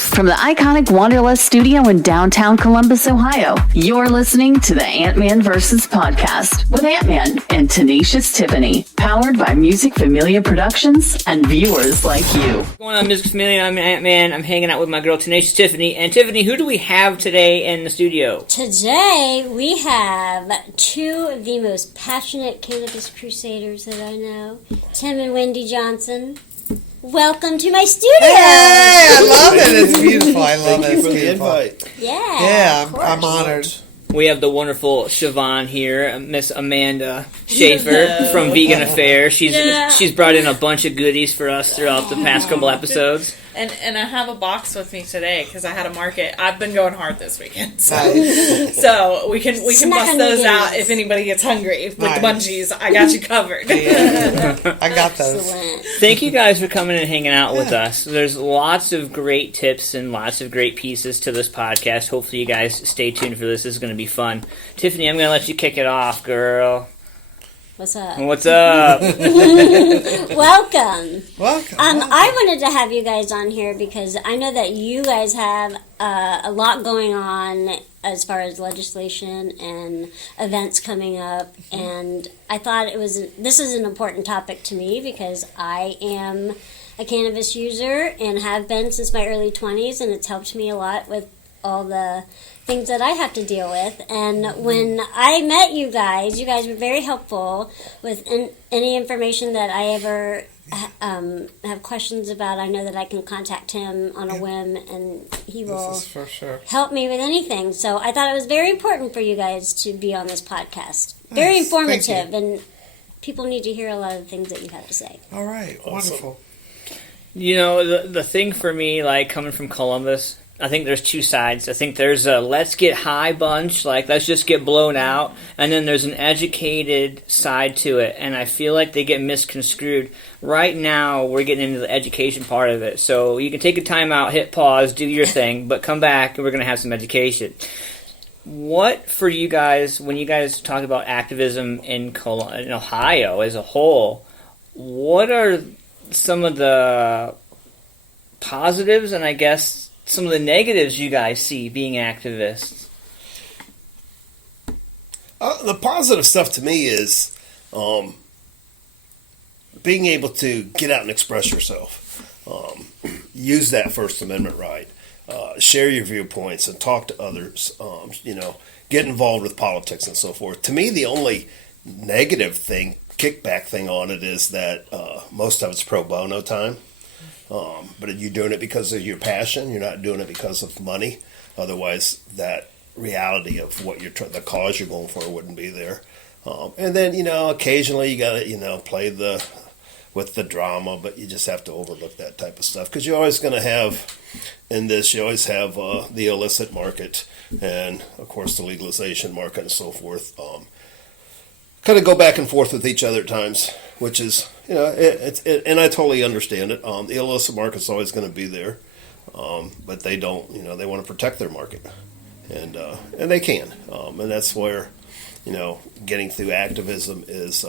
From the iconic Wanderlust studio in downtown Columbus, Ohio, you're listening to the Antman vs. Podcast with Antman and Tenacious Tiffany, powered by Music Familia Productions and viewers like you. What's going on, Music Familia? I'm Antman. I'm hanging out with my girl Tenacious Tiffany. And Tiffany, who do we have today in the studio? Today we have two of the most passionate cannabis crusaders that I know, Tim and Wendy Johnson. Welcome to my studio. Hey, I love it. It's beautiful. I love it. Thank you for the invite. Yeah, I'm honored. We have the wonderful Siobhan here, Miss Amanda Schaefer from Vegan Affair. She's brought in a bunch of goodies for us throughout the past couple episodes. And I have a box with me today because I had a market. I've been going hard this weekend, so Nice. so we can bust those out if anybody gets hungry with the munchies. I got you covered. Yeah. I got those. excellent. Thank you guys for coming and hanging out with us. There's lots of great tips and lots of great pieces to this podcast. Hopefully you guys stay tuned for this. This is going to be fun. Tiffany, I'm going to let you kick it off, girl. What's up? What's up? Welcome. Welcome. I wanted to have you guys on here because I know that you guys have a lot going on as far as legislation and events coming up, and I thought this is an important topic to me because I am a cannabis user and have been since my early 20s, and it's helped me a lot with all the things that I have to deal with. And when I met you guys were very helpful with any information that I ever have questions about. I know that I can contact him on a whim, and he will for sure. help me with anything. So I thought it was very important for you guys to be on this podcast. Very Nice. informative, Thank you. and people need to hear a lot of the things that you have to say. All right. Awesome. Wonderful. You know, the thing for me, like, coming from Columbus, I think there's two sides. I think there's a let's get high bunch, like let's just get blown out, and then there's an educated side to it, and I feel like they get misconstrued. Right now, we're getting into the education part of it, so you can take a time out, hit pause, do your thing, but come back, and we're going to have some education. What, for you guys, when you guys talk about activism in Ohio as a whole, what are some of the positives and I guess some of the negatives you guys see being activists? The positive stuff to me is being able to get out and express yourself. Use that First Amendment right. Share your viewpoints and talk to others. Get involved with politics and so forth. To me, the only negative thing, kickback thing on it is that most of it's pro bono time. But you're doing it because of your passion. You're not doing it because of money. Otherwise, that reality of what the cause you're going for wouldn't be there. And then occasionally you got to play with the drama, but you just have to overlook that type of stuff because you're always going to have in this. You always have the illicit market and of course the legalization market and so forth. Kind of go back and forth with each other at times, which is, and I totally understand it. The illicit market's always going to be there, but they don't, they want to protect their market, and they can, and that's where, getting through activism is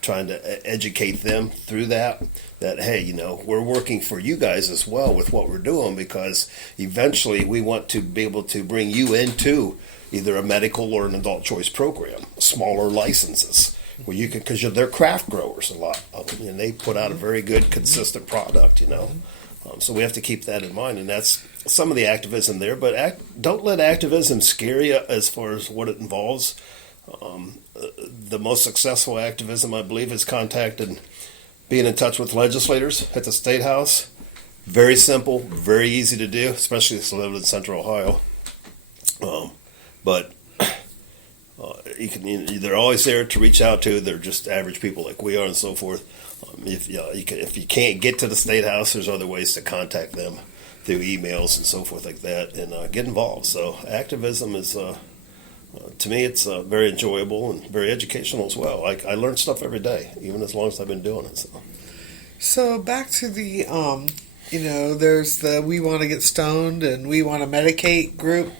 trying to educate them through that hey, we're working for you guys as well with what we're doing because eventually we want to be able to bring you into either a medical or an adult choice program, smaller licenses, where you can, because they're craft growers, a lot of them, and they put out a very good, consistent product, so we have to keep that in mind, and that's some of the activism there, but don't let activism scare you as far as what it involves. The most successful activism, I believe, is contacting, being in touch with legislators at the State House. Very simple, very easy to do, especially if you live in Central Ohio. But they're always there to reach out to. They're just average people like we are and so forth. If you can't get to the State House, there's other ways to contact them through emails and so forth like that and get involved. So activism is, to me, it's very enjoyable and very educational as well. I learn stuff every day, even as long as I've been doing it. So back to the, there's the We Want to Get Stoned and We Want to Medicate group.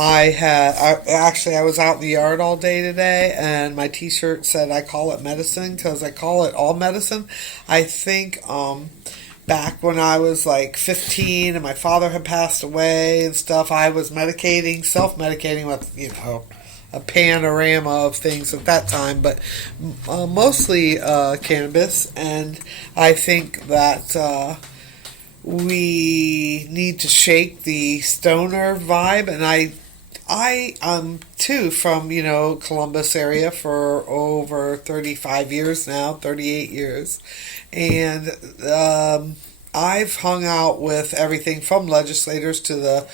I was out in the yard all day today, and my T-shirt said I call it medicine because I call it all medicine. I think back when I was like 15 and my father had passed away and stuff, I was self-medicating with, a panorama of things at that time, but mostly cannabis. And I think that we need to shake the stoner vibe. And I'm too from, Columbus area for over 35 years now, 38 years. And I've hung out with everything from legislators to the,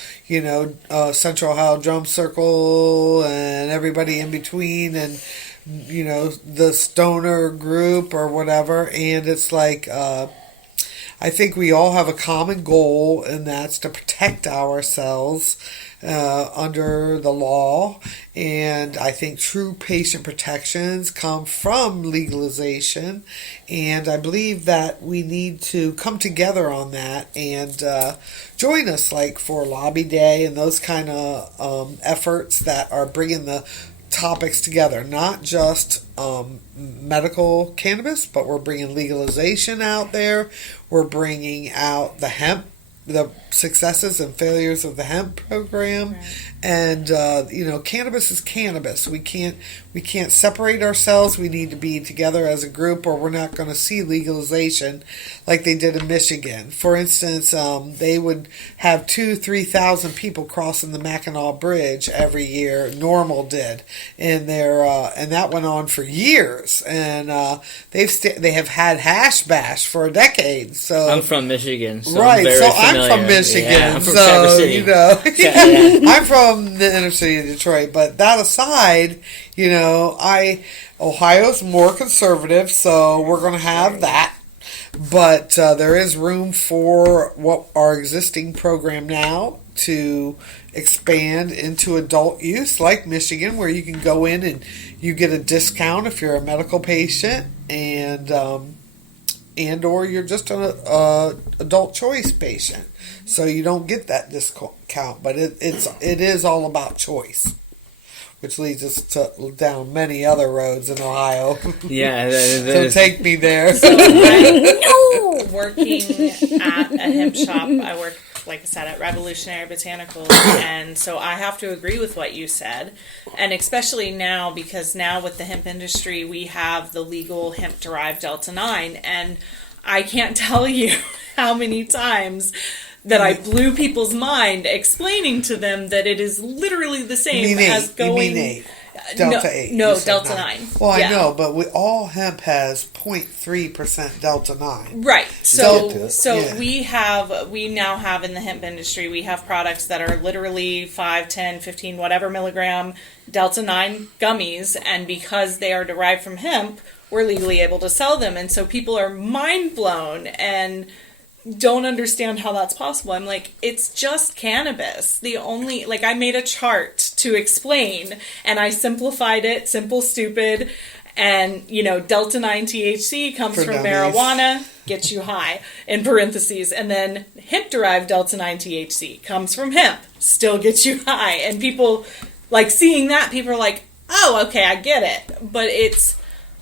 Central Ohio Drum Circle and everybody in between and, the stoner group or whatever. And it's like, I think we all have a common goal, and that's to protect ourselves under the law. And I think true patient protections come from legalization. And I believe that we need to come together on that and join us, like for Lobby Day and those kind of efforts that are bringing the topics together, not just medical cannabis, but we're bringing legalization out there. We're bringing out the hemp, the successes and failures of the hemp program. Right. And cannabis is cannabis. We can't separate ourselves. We need to be together as a group, or we're not going to see legalization like they did in Michigan. For instance, they would have 2,000-3,000 people crossing the Mackinac Bridge every year. Normal did, and and that went on for years. And they have had hash bash for a decade. So I'm from Michigan, so right? I'm very so familiar. I'm from Michigan, yeah, I'm from so Traverse City. I'm from the inner city of Detroit. But that aside, Ohio's more conservative, so we're going to have that. But there is room for what our existing program now to expand into adult use, like Michigan, where you can go in and you get a discount if you're a medical patient, and or you're just an adult choice patient, so you don't get that discount. But it is all about choice, which leads us down many other roads in Ohio. Yeah, so take me there. So I'm working at a hemp shop. I work, like I said, at Revolutionary Botanicals, and so I have to agree with what you said, and especially now, because now with the hemp industry, we have the legal hemp-derived Delta-9, and I can't tell you how many times that I blew people's mind explaining to them that it is literally the same as going... Delta 8. No, Delta 9. Well, yeah. I know, but all hemp has 0.3% Delta 9. Right. So yeah. we now have in the hemp industry, we have products that are literally 5, 10, 15, whatever milligram Delta 9 gummies, and because they are derived from hemp, we're legally able to sell them. And so people are mind blown and don't understand how that's possible. I'm like, it's just cannabis. I made a chart to explain, and I simplified it, simple, stupid, and, Delta 9 THC comes from marijuana, gets you high, in parentheses, and then hemp-derived Delta 9 THC comes from hemp, still gets you high, and people, seeing that, people are like, oh, okay, I get it, but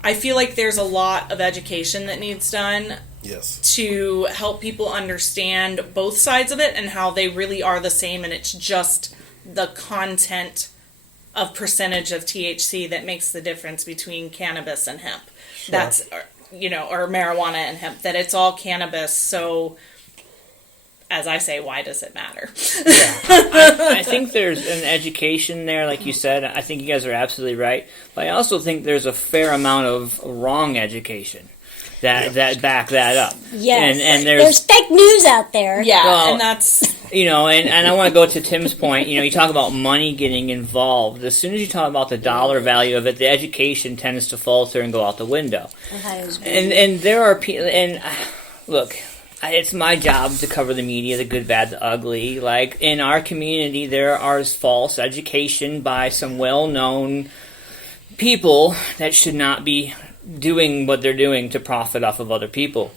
I feel like there's a lot of education that needs done. Yes. To help people understand both sides of it and how they really are the same, and it's just the content of percentage of THC that makes the difference between cannabis and hemp. Sure. That's, or marijuana and hemp, that it's all cannabis. So, as I say, why does it matter? Yeah. I think there's an education there, like you said. I think you guys are absolutely right. But I also think there's a fair amount of wrong education that back that up. Yes. And there's fake news out there. Yeah, well, and that's... and I want to go to Tim's point. You talk about money getting involved. As soon as you talk about the dollar value of it, the education tends to falter and go out the window. And there are people... And look... It's my job to cover the media, the good, bad, the ugly. In our community, there is false education by some well-known people that should not be doing what they're doing to profit off of other people.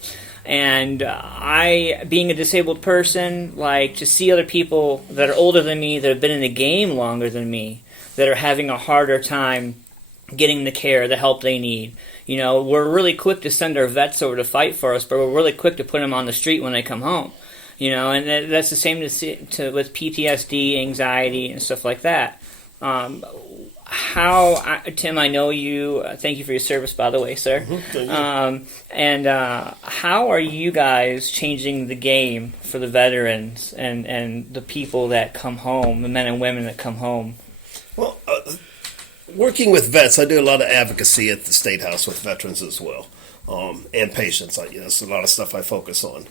And I, being a disabled person, to see other people that are older than me, that have been in the game longer than me, that are having a harder time getting the care, the help they need, You know, we're really quick to send our vets over to fight for us, but we're really quick to put them on the street when they come home. You know, and that's the same with PTSD, anxiety, and stuff like that. Tim, I know you. Thank you for your service, by the way, sir. How are you guys changing the game for the veterans and the people that come home, the men and women that come home? Well, working with vets, I do a lot of advocacy at the State House with veterans as well, and patients. It's a lot of stuff I focus on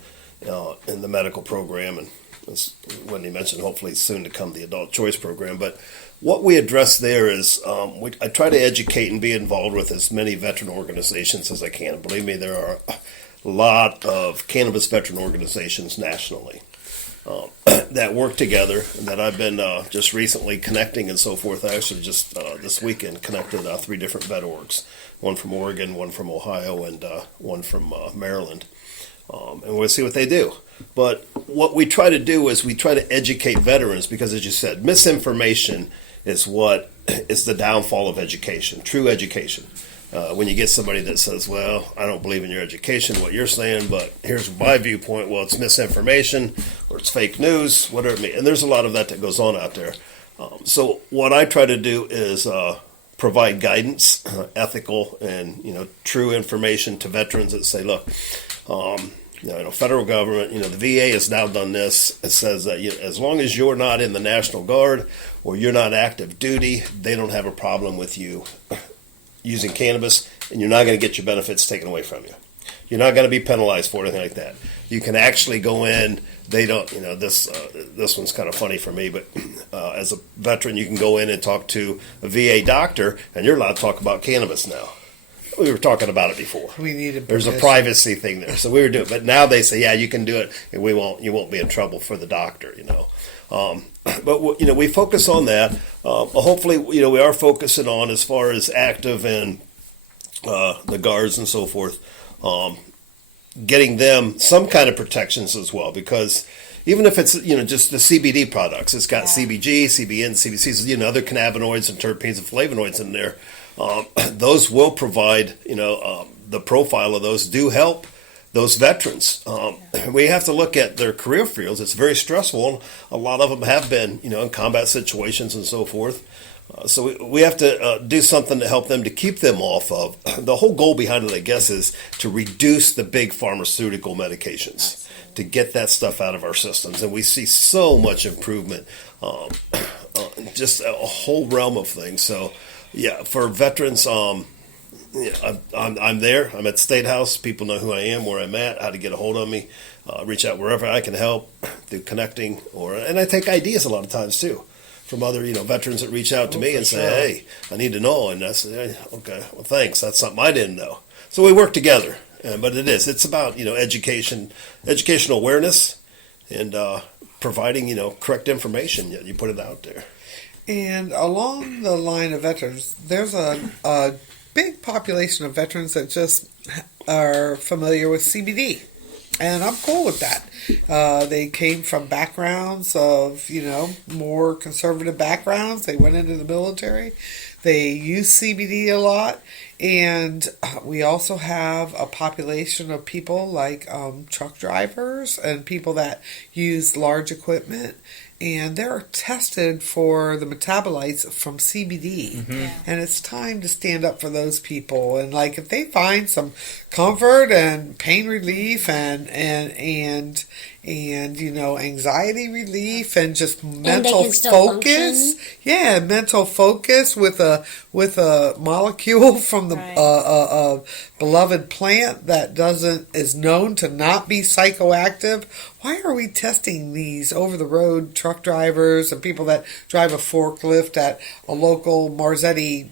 in the medical program, and as Wendy mentioned, hopefully soon to come the adult choice program. But what we address there is I try to educate and be involved with as many veteran organizations as I can. Believe me, there are a lot of cannabis veteran organizations nationally that work together, and that I've been just recently connecting and so forth. I actually just this weekend connected 3 different vet orgs, one from Oregon, one from Ohio, and one from Maryland. And we'll see what they do. But what we try to do is we try to educate veterans, because, as you said, misinformation is what is the downfall of education, true education. When you get somebody that says, well, I don't believe in your education, what you're saying, but here's my viewpoint, well, it's misinformation or it's fake news, whatever it may be. And there's a lot of that goes on out there. So what I try to do is provide guidance, ethical and true information to veterans that say, look, federal government, the VA has now done this. It says that as long as you're not in the National Guard or you're not active duty, they don't have a problem with you using cannabis, and you're not going to get your benefits taken away from you. You're not going to be penalized for anything like that. You can actually go in. They don't, this one's kind of funny for me, but as a veteran, you can go in and talk to a VA doctor, and you're allowed to talk about cannabis now. We were talking about it before. There's a privacy thing there, so we were doing. But now they say, yeah, you can do it, and you won't be in trouble for the doctor, But we focus on that. Hopefully, we are focusing on, as far as active and the guards and so forth, getting them some kind of protections as well, because even if it's just the CBD products, it's got CBG, CBN, CBC, other cannabinoids and terpenes and flavonoids in there. Those will provide, the profile of those do help those veterans. We have to look at their career fields. It's very stressful. A lot of them have been, in combat situations and so forth. So we have to do something to help them, to keep them off of. The whole goal behind it, I guess, is to reduce the big pharmaceutical medications, to get that stuff out of our systems. And we see so much improvement, just a whole realm of things. So, yeah, for veterans, I'm there. I'm at State House. People know who I am, where I'm at, how to get a hold of me. Reach out wherever I can help through connecting, and I take ideas a lot of times too from other veterans that reach out to me and say, "Hey, I need to know," and I say, "Okay, well, thanks. That's something I didn't know." So we work together, but it's about education, educational awareness, and providing correct information. You put it out there. And along the line of veterans, there's a big population of veterans that just are familiar with CBD. And I'm cool with that. They came from backgrounds of, more conservative backgrounds. They went into the military. They use CBD a lot. And we also have a population of people like truck drivers and people that use large equipment. And they're tested for the metabolites from CBD. Mm-hmm. And it's time to stand up for those people. And if they find some comfort and pain relief and anxiety relief and just mental focus. Yeah, mental focus with a molecule from the beloved plant that is known to not be psychoactive. Why are we testing these over-the-road truck drivers and people that drive a forklift at a local Marzetti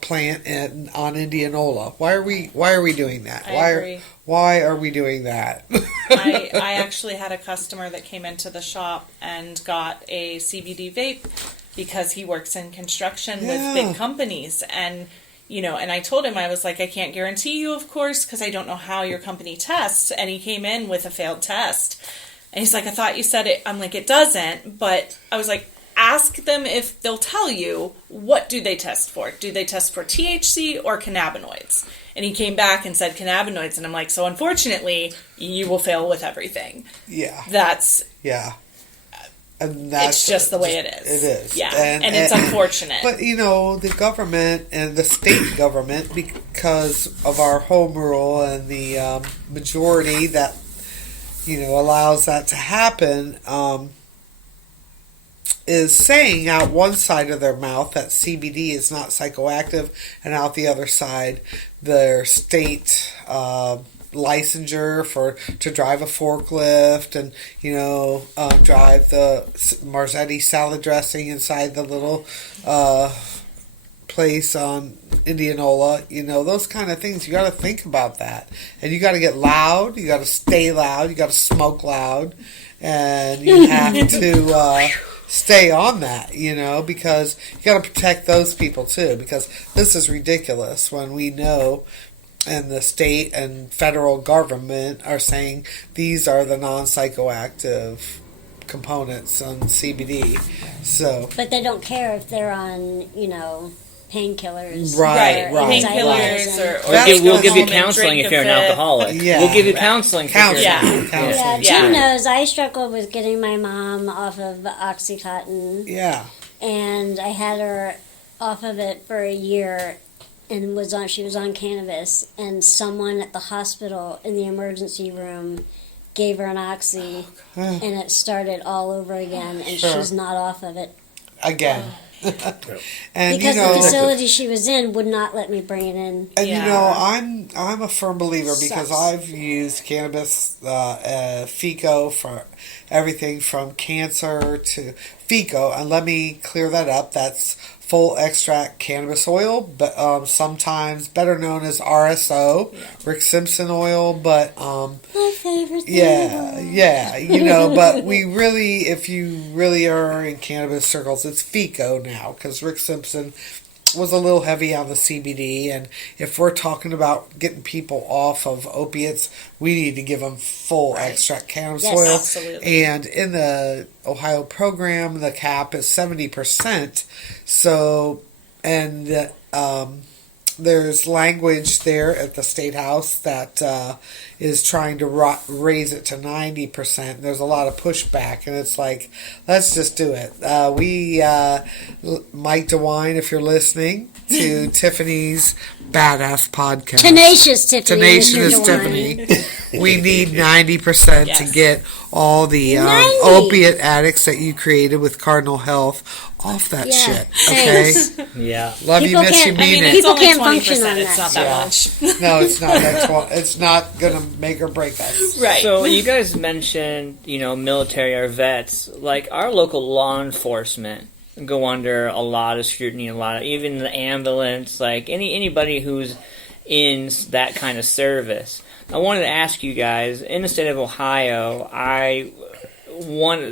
plant on Indianola? Why are we doing that? I agree. Why are we doing that? I actually had a customer that came into the shop and got a CBD vape because he works in construction with big companies. And, and I told him, I was like, I can't guarantee you, of course, because I don't know how your company tests. And he came in with a failed test. And he's like, I thought you said it. I'm like, it doesn't. But I was like, ask them if they'll tell you, what do they test for? Do they test for THC or cannabinoids? And he came back and said cannabinoids, and I'm like, so unfortunately, you will fail with everything. Yeah. That's And that's it's just the way it is. It is. Yeah. And it's unfortunate. But, the government and the state government, because of our home rule and the majority that, allows that to happen, is saying out one side of their mouth that CBD is not psychoactive, and out the other side, their state licensure to drive a forklift and drive the Marzetti salad dressing inside the little place on Indianola, those kind of things. You got to think about that, and you got to get loud, you got to stay loud, you got to smoke loud, and you have to stay on that, because you got to protect those people too, because this is ridiculous when we know and the state and federal government are saying these are the non-psychoactive components on CBD. So, but they don't care if they're on, painkillers. Right. Painkillers or we'll give you counseling if you're an alcoholic. Yeah. We'll give you counseling. Counseling. Yeah, Yeah. Tim knows I struggled with getting my mom off of Oxycontin. Yeah. And I had her off of it for a year, and she was on cannabis, and someone at the hospital in the emergency room gave her an oxy, and it started all over again, and Sure. she's not off of it Again. And because the facility she was in would not let me bring it in. And I'm a firm believer because Sucks. I've used cannabis, FICO for everything from cancer to FICO, and let me clear that up. That's full extract cannabis oil, but sometimes better known as RSO, Rick Simpson oil, but My favorite thing. yeah, but we really, if you really are in cannabis circles, it's FICO now, because Rick Simpson was a little heavy on the CBD, and if we're talking about getting people off of opiates, we need to give them full extract cannabis Yes, oil. absolutely. And in the Ohio program, the cap is 70%. So, and there's language there at the State House that is trying to raise it to 90%. There's a lot of pushback, and it's like, let's just do it. Mike DeWine, if you're listening to Tiffany's badass podcast, Tenacious Tiffany. Tenacious Mr. Tiffany, we need 90% to Yes. get all the 90. opiate addicts that you created with Cardinal Health off that shit. Okay, Thanks. Yeah. love you, People miss you, can't- mean It's it. People only can't 20%. function on It's that not that Yeah. much. No, it's not. It's not gonna make or break us. Right. So you guys mentioned, military or vets. Like our local law enforcement go under a lot of scrutiny, even the ambulance, like anybody who's in that kind of service. I wanted to ask you guys, in the state of Ohio,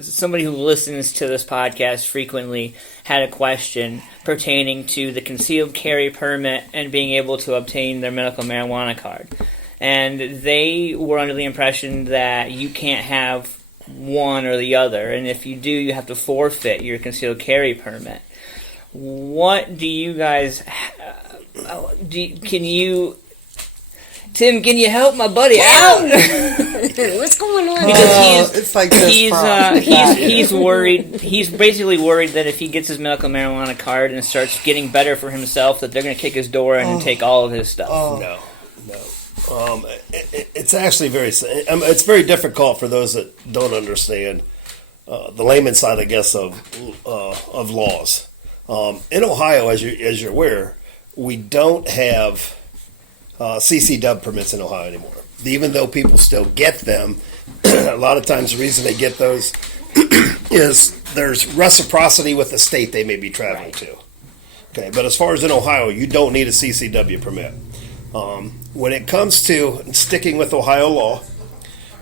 somebody who listens to this podcast frequently had a question pertaining to the concealed carry permit and being able to obtain their medical marijuana card. And they were under the impression that you can't have one or the other, and if you do, you have to forfeit your concealed carry permit. What do you guys... Tim, can you help my buddy out? What's going on? Because It's like this he's worried. He's basically worried that if he gets his medical marijuana card and starts getting better for himself, that they're going to kick his door in and take all of his stuff. No. It's actually it's very difficult for those that don't understand the layman's side, I guess, of laws. In Ohio, as you're aware, we don't have CC dub permits in Ohio anymore. Even though people still get them, a lot of times the reason they get those is there's reciprocity with the state they may be traveling to. Okay, but as far as in Ohio, you don't need a CCW permit. When it comes to sticking with Ohio law,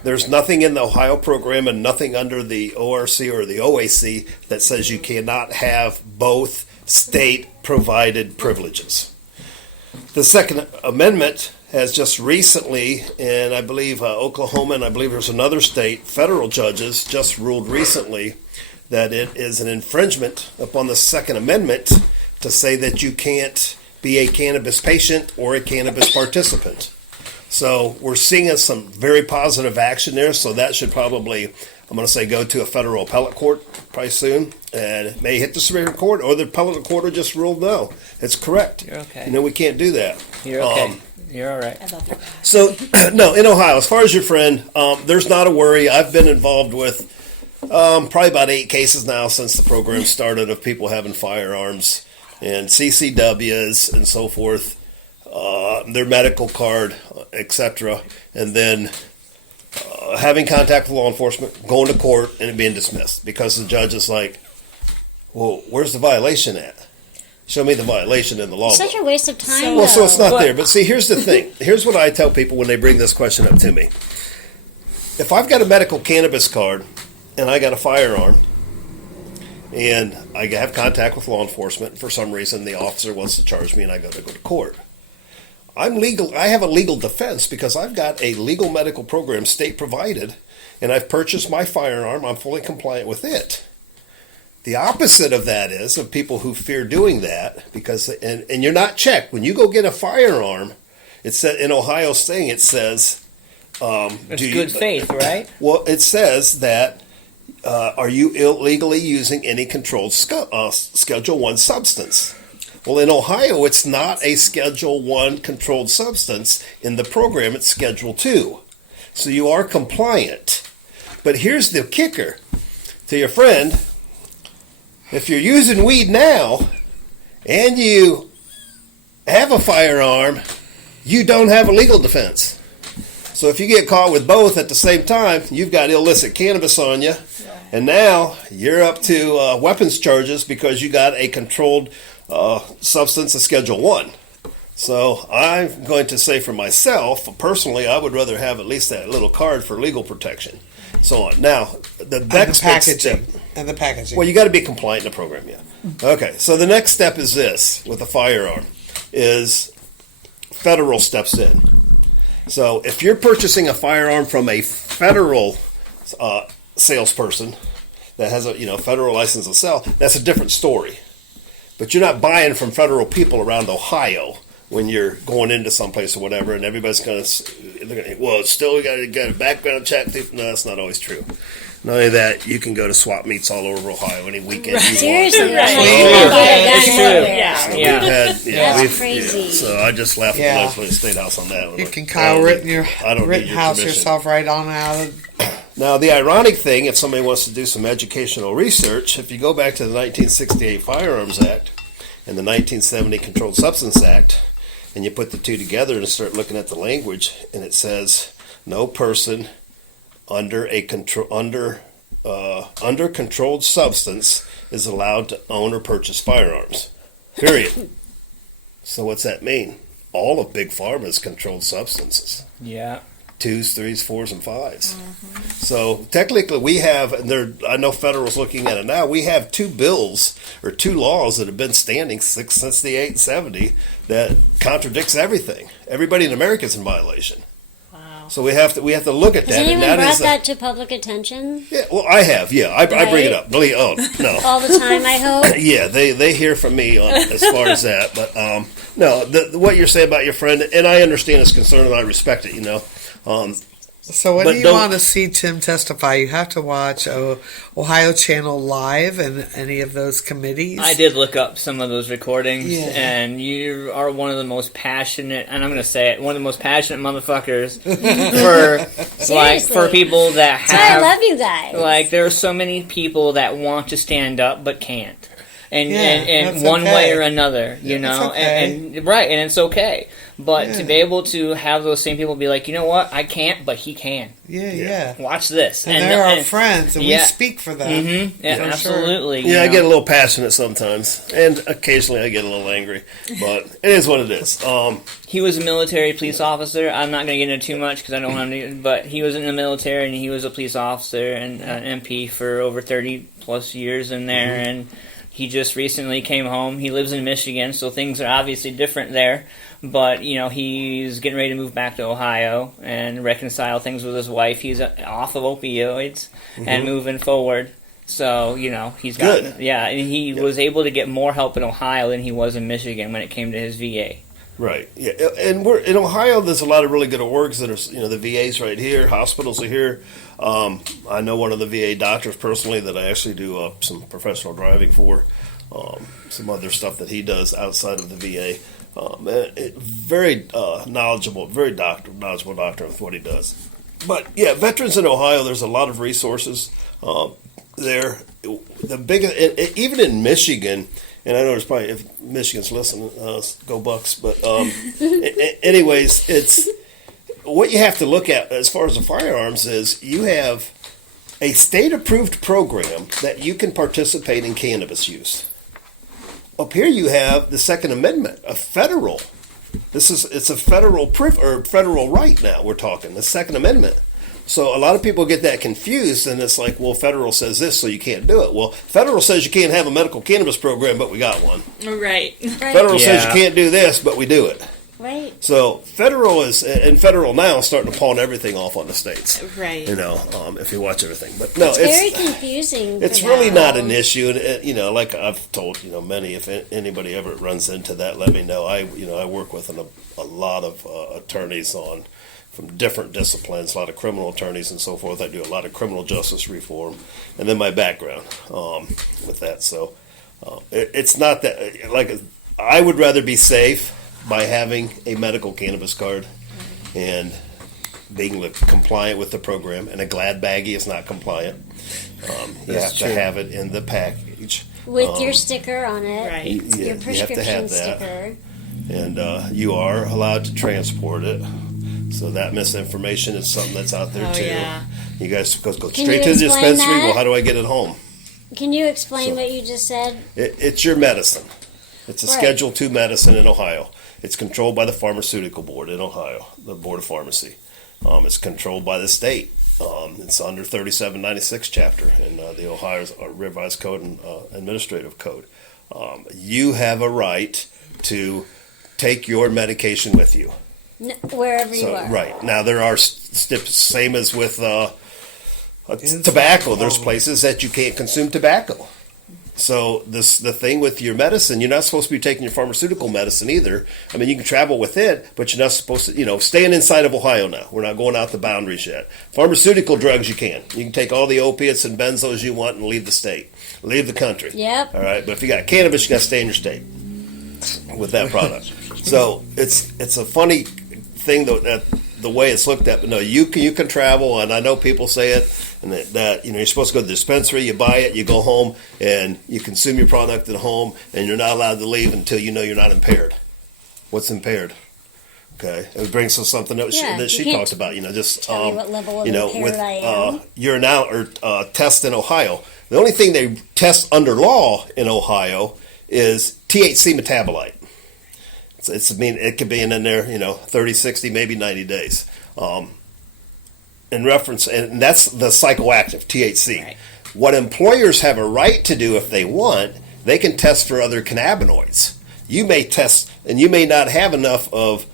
there's nothing in the Ohio program and nothing under the ORC or the OAC that says you cannot have both state-provided privileges. The Second Amendment has just recently, and I believe Oklahoma and I believe there's another state, federal judges just ruled recently that it is an infringement upon the Second Amendment to say that you can't be a cannabis patient or a cannabis participant. So we're seeing some very positive action there, so that should probably, I'm going to say, go to a federal appellate court probably soon, and it may hit the Supreme Court, or the appellate court will just rule no, it's correct. You're okay. We can't do that. You're okay. You're all right. So, no, in Ohio, as far as your friend, there's not a worry. I've been involved with probably about 8 cases now since the program started of people having firearms and CCWs and so forth, their medical card, etc., and then having contact with law enforcement, going to court, and it being dismissed because the judge is like, well, where's the violation at? Show me the violation in the law. Such a waste of time. Well, so it's not But- there. But see, here's the thing. Here's what I tell people when they bring this question up to me. If I've got a medical cannabis card and I got a firearm and I have contact with law enforcement, for some reason the officer wants to charge me and I go to court, I'm legal. I have a legal defense because I've got a legal medical program, state provided, and I've purchased my firearm. I'm fully compliant with it. The opposite of that is of people who fear doing that because, and you're not checked. When you go get a firearm, it said in Ohio saying it says, It's good faith, right? well, it says that, are you illegally using any controlled Schedule 1 substance? Well, in Ohio, it's not a Schedule 1 controlled substance. In the program, it's Schedule 2. So you are compliant. But here's the kicker. To your friend, if you're using weed now and you have a firearm, you don't have a legal defense. So if you get caught with both at the same time, you've got illicit cannabis on you. And now you're up to weapons charges because you got a controlled substance of Schedule 1. So I'm going to say for myself, personally, I would rather have at least that little card for legal protection. So on. Now, the next step. And the packaging. Well, you got to be compliant in the program, yeah. Okay, so the next step is this with a firearm, is federal steps in. So if you're purchasing a firearm from a federal salesperson that has a federal license to sell, that's a different story. But you're not buying from federal people around Ohio when you're going into someplace or whatever, and everybody's going to, well, it's still got to get a background check. No, that's not always true. Not only that, you can go to swap meets all over Ohio any weekend you Seriously, want. I'm like, It's yeah, true. yeah. Yeah. That's crazy. So I just laughed Yeah. at the legislative state house on that one. You Like, can Kyle I don't need Rittenhouse permission. yourself right on out of. Now, the ironic thing, if somebody wants to do some educational research, if you go back to the 1968 Firearms Act and the 1970 Controlled Substance Act, and you put the two together and start looking at the language, and it says no person under controlled substance is allowed to own or purchase firearms. Period. So what's that mean? All of Big Pharma is controlled substances. Yeah. 2s, 3s, 4s, and 5s. So technically we have, and I know federal's looking at it now, we have 2 bills or 2 laws that have been standing since the 870 that contradicts everything. Everybody in America is in violation. Wow. So we have to look at Has that. anyone And that brought is that to public attention yeah, well, I have, yeah. I bring it up. No. all the time, I hope? Yeah, they hear from me as far as that. But no, what you're saying about your friend, and I understand his concern and I respect it, So when But do you don't- want to see Tim testify? You have to watch Ohio Channel Live and any of those committees. I did look up some of those recordings, Yeah. and you are one of the most passionate, and I'm going to say it, one of the most passionate motherfuckers for Seriously. people that So I have. love you guys. Like, there are so many people that want to stand up but can't. And, Yeah, and that's one okay. way or another, you Yeah, know, it's okay. and right, and it's okay. But Yeah. to be able to have those same people be like, you know what, I can't, but he can. Yeah. Watch this. And they're our friends, and we yeah. speak for them. Mm-hmm. Yeah, For sure. absolutely. you yeah, I know. get a little passionate sometimes, and occasionally I get a little angry. But it is what it is. He was a military police officer. I'm not going to get into too much because I don't want to, but he was in the military and he was a police officer and an MP for over 30 plus years in there. Mm-hmm. And he just recently came home. He lives in Michigan, so things are obviously different there. But, you know, he's getting ready to move back to Ohio and reconcile things with his wife. He's off of opioids and moving forward. So, he's got, Good. yeah, and he was able to get more help in Ohio than he was in Michigan when it came to his VA. Right. Yeah. And we're in Ohio. There's a lot of really good orgs that are, the VA's right here. Hospitals are here. I know one of the VA doctors personally that I actually do some professional driving for. Some other stuff that he does outside of the VA. Very knowledgeable doctor with what he does. But yeah, veterans in Ohio. There's a lot of resources there. The big, even in Michigan. And I know there's probably, if Michigan's listening, go Bucks. But anyways, it's what you have to look at as far as the firearms is you have a state-approved program that you can participate in cannabis use. Up here you have the Second Amendment, a federal. It's a federal federal right now. We're talking the Second Amendment. So a lot of people get that confused, and it's like, well, federal says this, so you can't do it. Well, federal says you can't have a medical cannabis program, but we got one. Right. Federal says you can't do this, but we do it. Right. So federal now is starting to pawn everything off on the states. Right. If you watch everything, but no, It's very confusing. It's really not an issue, and like I've told many. If anybody ever runs into that, let me know. I work with a lot of attorneys from different disciplines, a lot of criminal attorneys and so forth. I do a lot of criminal justice reform, and then my background with that. So it's not that, like, I would rather be safe by having a medical cannabis card and being compliant with the program. And a Glad baggie is not compliant. You have to have it in the package. With your sticker on it. Right. Your prescription you have to have that. sticker. And you are allowed to transport it. So that misinformation is something that's out there too. Yeah. You guys go Can straight you to the explain dispensary. that? Well, how do I get it home? Can you explain what you just said? It's your medicine. It's a Right. Schedule II medicine in Ohio. It's controlled by the Pharmaceutical Board in Ohio, the Board of Pharmacy. It's controlled by the state. It's under 3796 chapter in the Ohio's Revised Code and Administrative Code. You have a right to take your medication with you. Wherever you are. Right. Now, there are steps, same as with tobacco. There's places that you can't consume tobacco. So the thing with your medicine, you're not supposed to be taking your pharmaceutical medicine either. I mean, you can travel with it, but you're not supposed to, staying inside of Ohio now. We're not going out the boundaries yet. Pharmaceutical drugs you can. You can take all the opiates and benzos you want and leave the state. Leave the country. Yep. All right. But if you got cannabis, you got to stay in your state with that product. So it's a funny thing though, that the way it's looked at, but no, you can travel, and I know people say it, and that you're supposed to go to the dispensary, you buy it, you go home, and you consume your product at home, and you're not allowed to leave until you're not impaired. What's impaired? Okay, it brings us something that she talked about. Just tell me what level of impaired with I am. urinalysis or test in Ohio. The only thing they test under law in Ohio is THC metabolite. It could be in there, 30, 60, maybe 90 days. In reference, and that's the psychoactive, THC. Right. What employers have a right to do if they want, they can test for other cannabinoids. You may test, and you may not have enough of,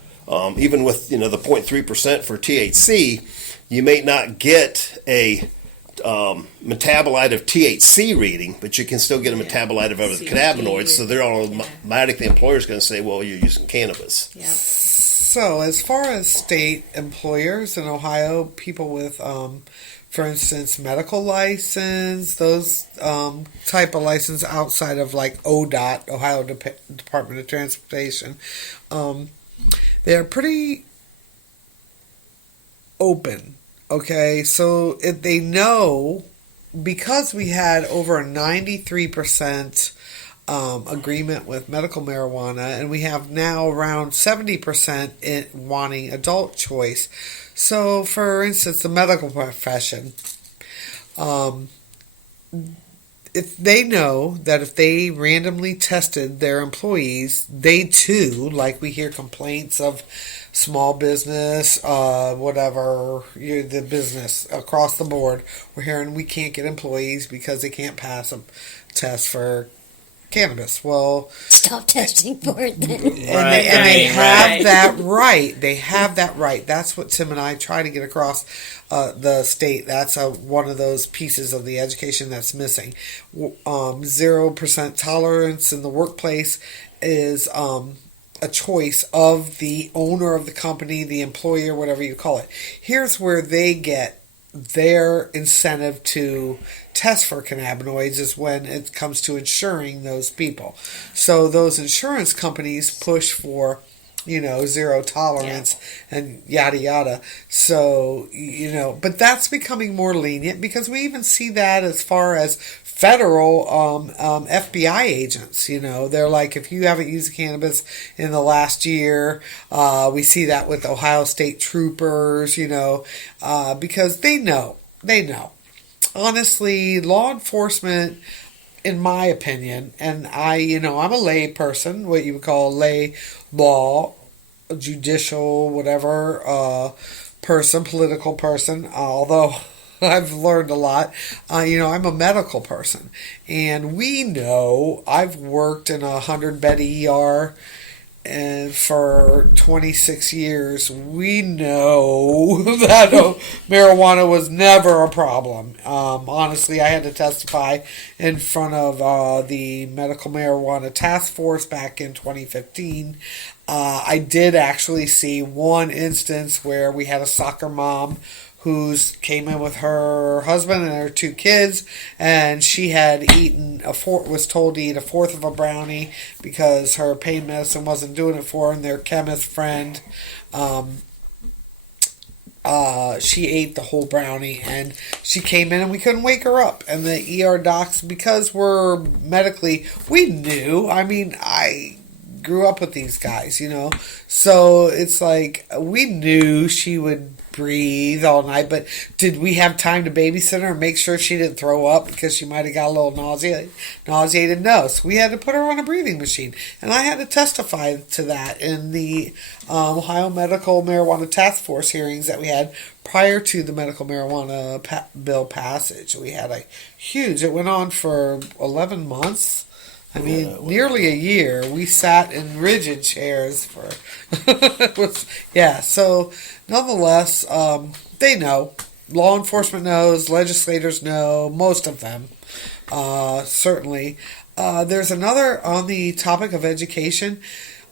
even with, the 0.3% for THC, you may not get a metabolite of THC reading, but you can still get a metabolite of other CBD cannabinoids. So they're automatically, the employer's going to say, well, you're using cannabis. Yep. So, as far as state employers in Ohio, people with, for instance, medical license, those type of license outside of like ODOT, Ohio Department of Transportation, they're pretty open. Okay, so if they know, because we had over a 93% agreement with medical marijuana, and we have now around 70% in wanting adult choice. So, for instance, the medical profession, if they know that if they randomly tested their employees, they too, like we hear complaints of small business, the business across the board, we're hearing we can't get employees because they can't pass a test for cannabis. Well, Stop testing for it then. and they have that right. They have that right. That's what Tim and I try to get across the state. That's one of those pieces of the education that's missing. 0% tolerance in the workplace is a choice of the owner of the company, the employer, whatever you call it. Here's where they get their incentive to test for cannabinoids is when it comes to insuring those people. So those insurance companies push for, zero tolerance and yada yada. So, but that's becoming more lenient because we even see that as far as federal FBI agents. They're like, if you haven't used cannabis in the last year, we see that with Ohio State troopers, because they know. Honestly, law enforcement, in my opinion, and I'm a lay person, what you would call lay law, judicial, whatever, person, political person, although I've learned a lot. I'm a medical person, and we know I've worked in a 100-bed ER and for 26 years. We know that marijuana was never a problem. Honestly, I had to testify in front of the Medical Marijuana Task Force back in 2015. I did actually see one instance where we had a soccer mom who came in with her husband and her 2 kids, and she had was told to eat a fourth of a brownie because her pain medicine wasn't doing it for her, and their chemist friend, she ate the whole brownie, and she came in and we couldn't wake her up. And the ER docs, because we're medically, we knew, I grew up with these guys, so it's like we knew she would breathe all night, but did we have time to babysit her and make sure she didn't throw up because she might have got a little nauseated? No. So we had to put her on a breathing machine, and I had to testify to that in the Ohio Medical Marijuana Task Force hearings that we had prior to the medical marijuana bill passage. We had it went on for 11 months. Nearly a year. We sat in rigid chairs for so nonetheless, they know. Law enforcement knows, legislators know, most of them, certainly. There's another, on the topic of education,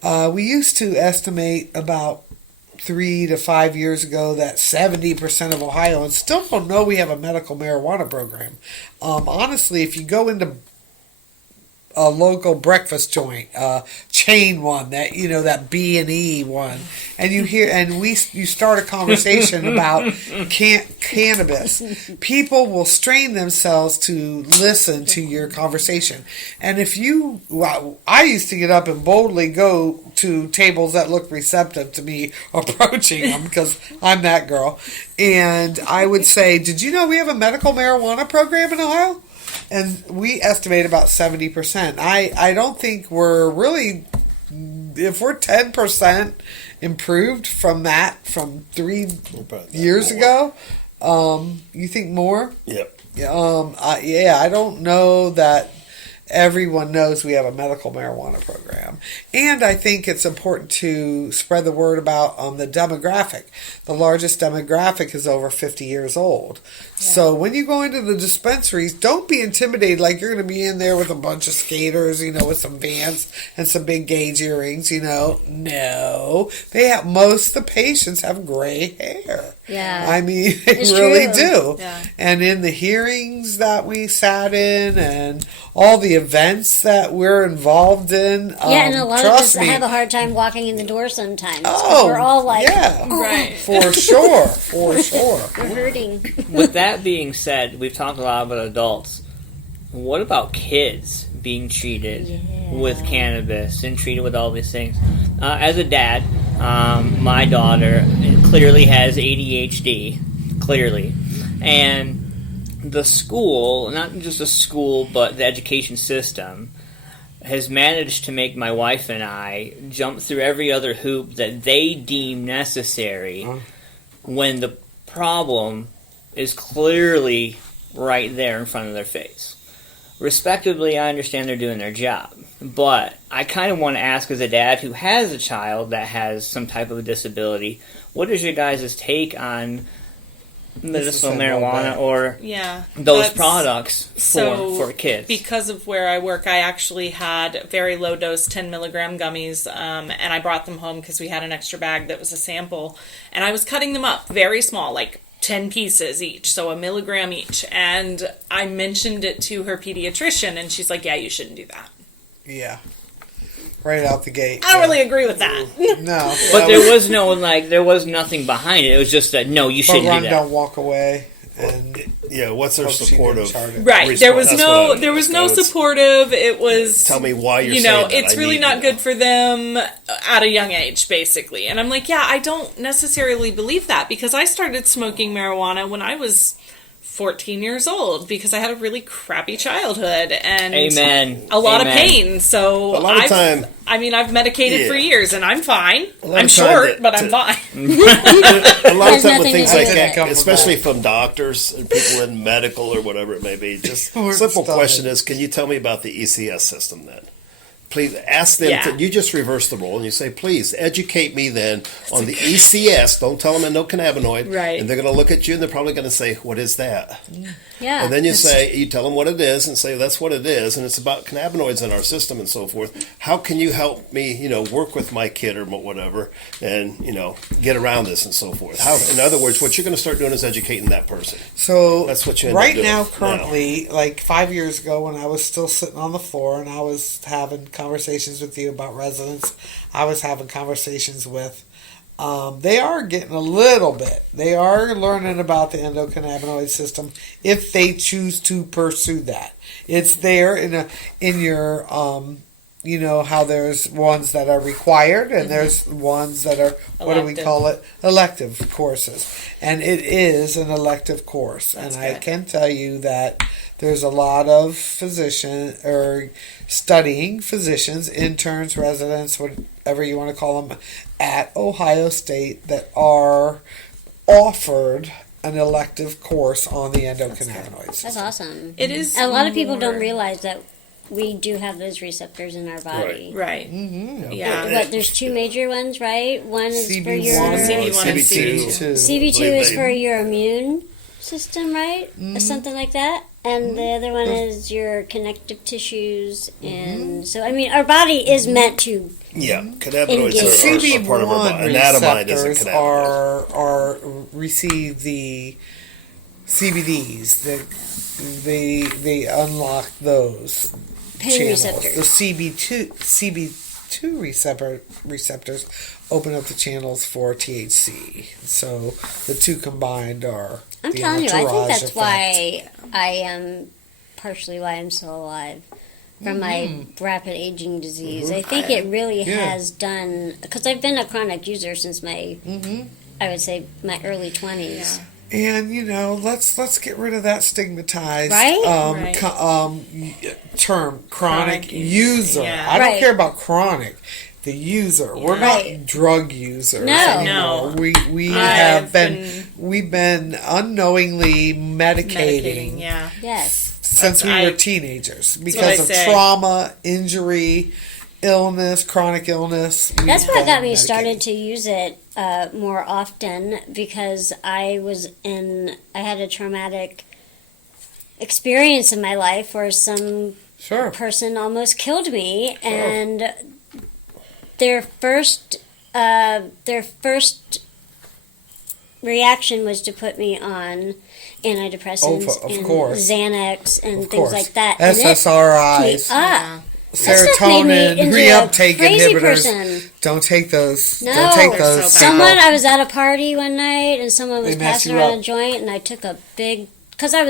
we used to estimate about 3 to 5 years ago that 70% of Ohioans still don't know we have a medical marijuana program. Honestly, if you go into a local breakfast joint, chain one, that B&E one, and you start a conversation about cannabis, people will strain themselves to listen to your conversation. And I used to get up and boldly go to tables that looked receptive to me approaching them because I'm that girl, and I would say, did you know we have a medical marijuana program in Ohio? And we estimate about 70%. I don't think we're really, if we're 10% improved from 3 years ago, you think more? Yep. I don't know that everyone knows we have a medical marijuana program. And I think it's important to spread the word about the demographic. The largest demographic is over 50 years old. Yeah. So when you go into the dispensaries, don't be intimidated like you're going to be in there with a bunch of skaters, with some Vans and some big gauge earrings, No. Most of the patients have gray hair. Yeah. They really do. Yeah. And in the hearings that we sat in and all the events that we're involved in, and a lot of us have a hard time walking in the door sometimes. We're all like, right. For sure. We're hurting. With that being said, we've talked a lot about adults. What about kids being treated with cannabis and treated with all these things? As a dad, my daughter clearly has ADHD, and the school, not just the school, but the education system, has managed to make my wife and I jump through every other hoop that they deem necessary when the problem is clearly right there in front of their face. respectively, I understand they're doing their job. But I kind of want to ask, as a dad who has a child that has some type of a disability, what is your guys' take on medicinal marijuana or those products for kids? Because of where I work, I actually had very low dose 10 milligram gummies, and I brought them home because we had an extra bag that was a sample, and I was cutting them up very small, like 10 pieces each, so a milligram each, and I mentioned it to her pediatrician, and she's like, yeah, you shouldn't do that. Yeah. Right out the gate. I don't really agree with that. No. But there was nothing behind it. It was just that, no, you shouldn't run, do that. don't walk away. And what's their supportive? Right. There was no supportive. It was, tell me why you're saying that. It's really not good for them at a young age, basically. And I'm like, yeah, I don't necessarily believe that, because I started smoking marijuana when I was 14 years old because I had a really crappy childhood and a lot of pain. So I've medicated for years and I'm fine. I'm short, but I'm fine. A lot of time with things like that, especially from doctors and people in medical or whatever it may be, just simple question is, can you tell me about the ECS system then? Please ask them. You just reverse the role and you say, please educate me then on the ECS. Don't tell them no cannabinoid. Right. And they're going to look at you and they're probably going to say, what is that? Yeah. And then you tell them what it is and say, that's what it is. And it's about cannabinoids in our system and so forth. How can you help me, work with my kid or whatever and, get around this and so forth? In other words, what you're going to start doing is educating that person. So that's what you end up doing. Right now, currently, like 5 years ago when I was still sitting on the floor and I was having conversations with you about residents, I was having conversations with they are getting a little bit. They are learning about the endocannabinoid system if they choose to pursue that. It's there in your how there's ones that are required and there's ones that are elective courses. And it is an elective course. That's and good. I can tell you that there's a lot of studying physicians, interns, residents, whatever you want to call them, at Ohio State that are offered an elective course on the endocannabinoids. That's awesome. It is. A lot of people don't realize that we do have those receptors in our body. Right. Mm-hmm. Yeah. But there's two major ones, right? One is for your CB1 and CB2. CB2 is for your immune system, right? Or something like that. And the other one is your connective tissues. And so, our body is meant to cannabinoids are part of our body. Anandamide is a cannabinoid. Are receive the CBDs. They unlock those channels. Receptors. The CB2 receptors open up the channels for THC. So the two combined are. I'm telling you, I think that's why I am partially why I'm still alive from my rapid aging disease. I think it really has done, because I've been a chronic user since my, I would say, my early 20s. Yeah. And let's get rid of that stigmatized term, chronic user. Yeah. I don't care about chronic. The user. Yeah. We're not drug users anymore. No. We've been unknowingly medicating. Since we were teenagers because of trauma, injury, illness, chronic illness. That's what got me started to use it more often, because I had a traumatic experience in my life where some person almost killed me, and their first reaction was to put me on antidepressants and Xanax and things like that. SSRIs. Serotonin, reuptake inhibitors. Person. Don't take those. No. Don't take those. I was at a party one night and someone was passing around a joint, and I took a big, because I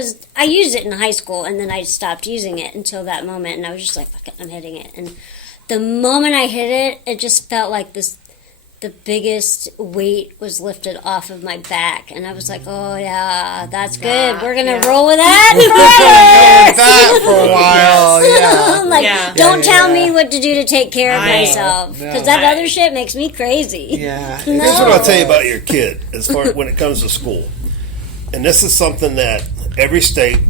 used it in high school and then I stopped using it until that moment, and I was just like, fuck it, I'm hitting it. And the moment I hit it, it just felt like the biggest weight was lifted off of my back, and I was like, "Oh yeah, that's good. We're gonna roll with that forever." For a while, don't tell me what to do to take care of myself, because that other shit makes me crazy. Yeah. Here's what I'll tell you about your kid as far when it comes to school, and this is something that every state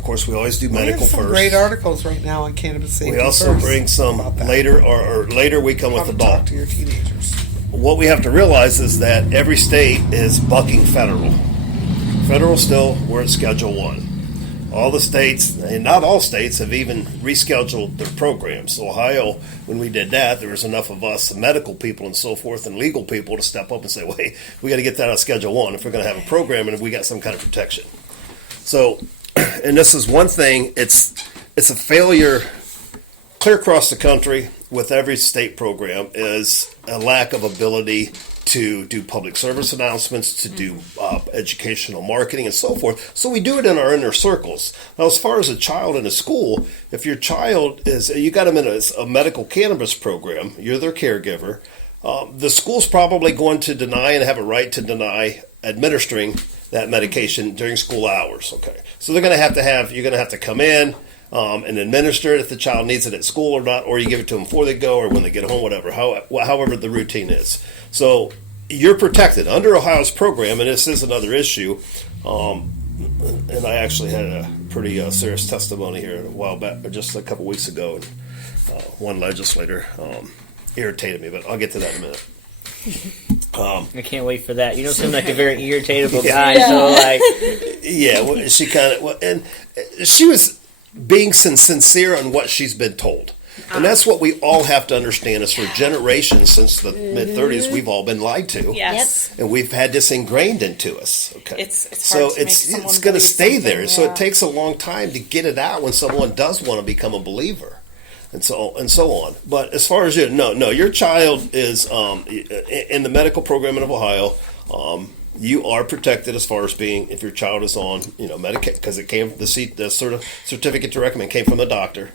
Of course, we always do We medical have some first. great articles right now on cannabis safety. We also first bring some about that. later, or later we come How with to adult. talk to your teenagers. What we have to realize is that every state is bucking federal. Federal still, we're at Schedule 1. All the states, and not all states, have even rescheduled their programs. So Ohio, when we did that, there was enough of us, medical people and so forth, and legal people to step up and say, wait, we got to get that on Schedule 1 if we're going to have a program and if we got some kind of protection. So, and this is one thing, it's a failure clear across the country with every state program is a lack of ability to do public service announcements, to do educational marketing and so forth. So we do it in our inner circles. Now, as far as a child in a school, if your child you got them in a medical cannabis program, you're their caregiver, the school's probably going to deny and have a right to deny administering that medication during school hours. Okay, so you're going to have to come in and administer it if the child needs it at school or not, or you give it to them before they go or when they get home, whatever. However the routine is. So you're protected under Ohio's program, and this is another issue. And I actually had a pretty serious testimony here a while back, just a couple weeks ago. And, one legislator irritated me, but I'll get to that in a minute. I can't wait for that. You don't seem like a very irritatable guy, so like, Yeah, well, she kind of, and she was being sincere on what she's been told. And that's what we all have to understand is for generations since the mid-30s, we've all been lied to. Yes. And we've had this ingrained into us. Okay. It's hard to make someone it's going to believe stay there. something, So it takes a long time to get it out when someone does want to become a believer. And so on. But as far as your child is in the medical program in Ohio. You are protected as far as being if your child is on Medicaid because it came the certificate to recommend came from a doctor.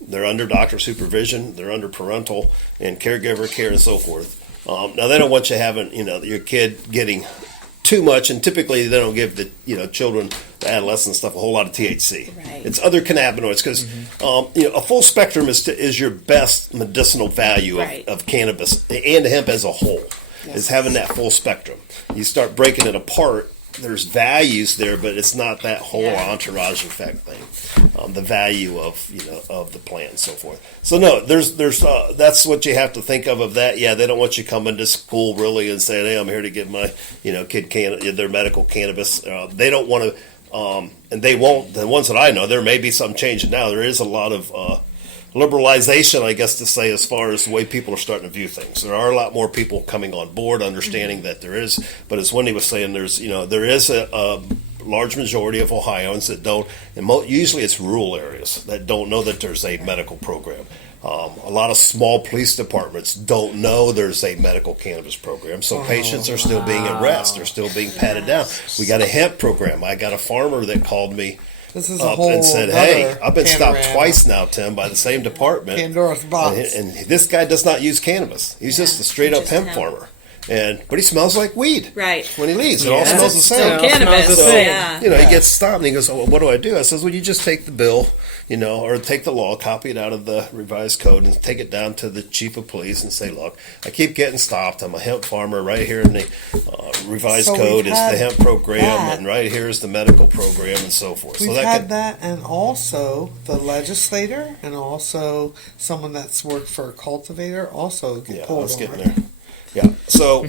They're under doctor supervision. They're under parental and caregiver care and so forth. Now they don't want you having your kid getting too much, and typically they don't give the children, the adolescent stuff, a whole lot of THC. Right. It's other cannabinoids because a full spectrum is your best medicinal value Right. of cannabis and hemp as a whole. Is having that full spectrum. You start breaking it apart. There's values there, but it's not that whole entourage effect thing. The value of the plant and so forth. So no, there's that's what you have to think of that. Yeah, they don't want you coming to school really and saying, "Hey, I'm here to give my kid their medical cannabis." They don't want to, and they won't. The ones that I know, there may be some change now. There is a lot of liberalization, I guess to say, as far as the way people are starting to view things. There are a lot more people coming on board, understanding that there is. But as Wendy was saying, there is a large majority of Ohioans that don't, and usually it's rural areas that don't know that there's a medical program. A lot of small police departments don't know there's a medical cannabis program, so patients are still being at rest. They're still being patted down. We got a hemp program. I got a farmer that called me This is a up whole and said, "Hey, I've been stopped panorama. twice now, Tim, by the same department. Pandora's box. And this guy does not use cannabis. He's just a straight up just hemp hemp. farmer. But he smells like weed. Right. When he leaves, it all smells the Still same. Cannabis. smells the same. Yeah. He gets stopped and he goes, "Oh, well, what do I do?" I says, "Well, you just take the bill, or take the law, copy it out of the revised code, and take it down to the chief of police and say, look, I keep getting stopped. I'm a hemp farmer. Right here in the revised So code we've is the had hemp program, that. and right here is the medical program, and so forth." We've So that had can, that, and also the legislator, and also someone that's worked for a cultivator also get yeah, I pulled was on getting it. there. Yeah. So,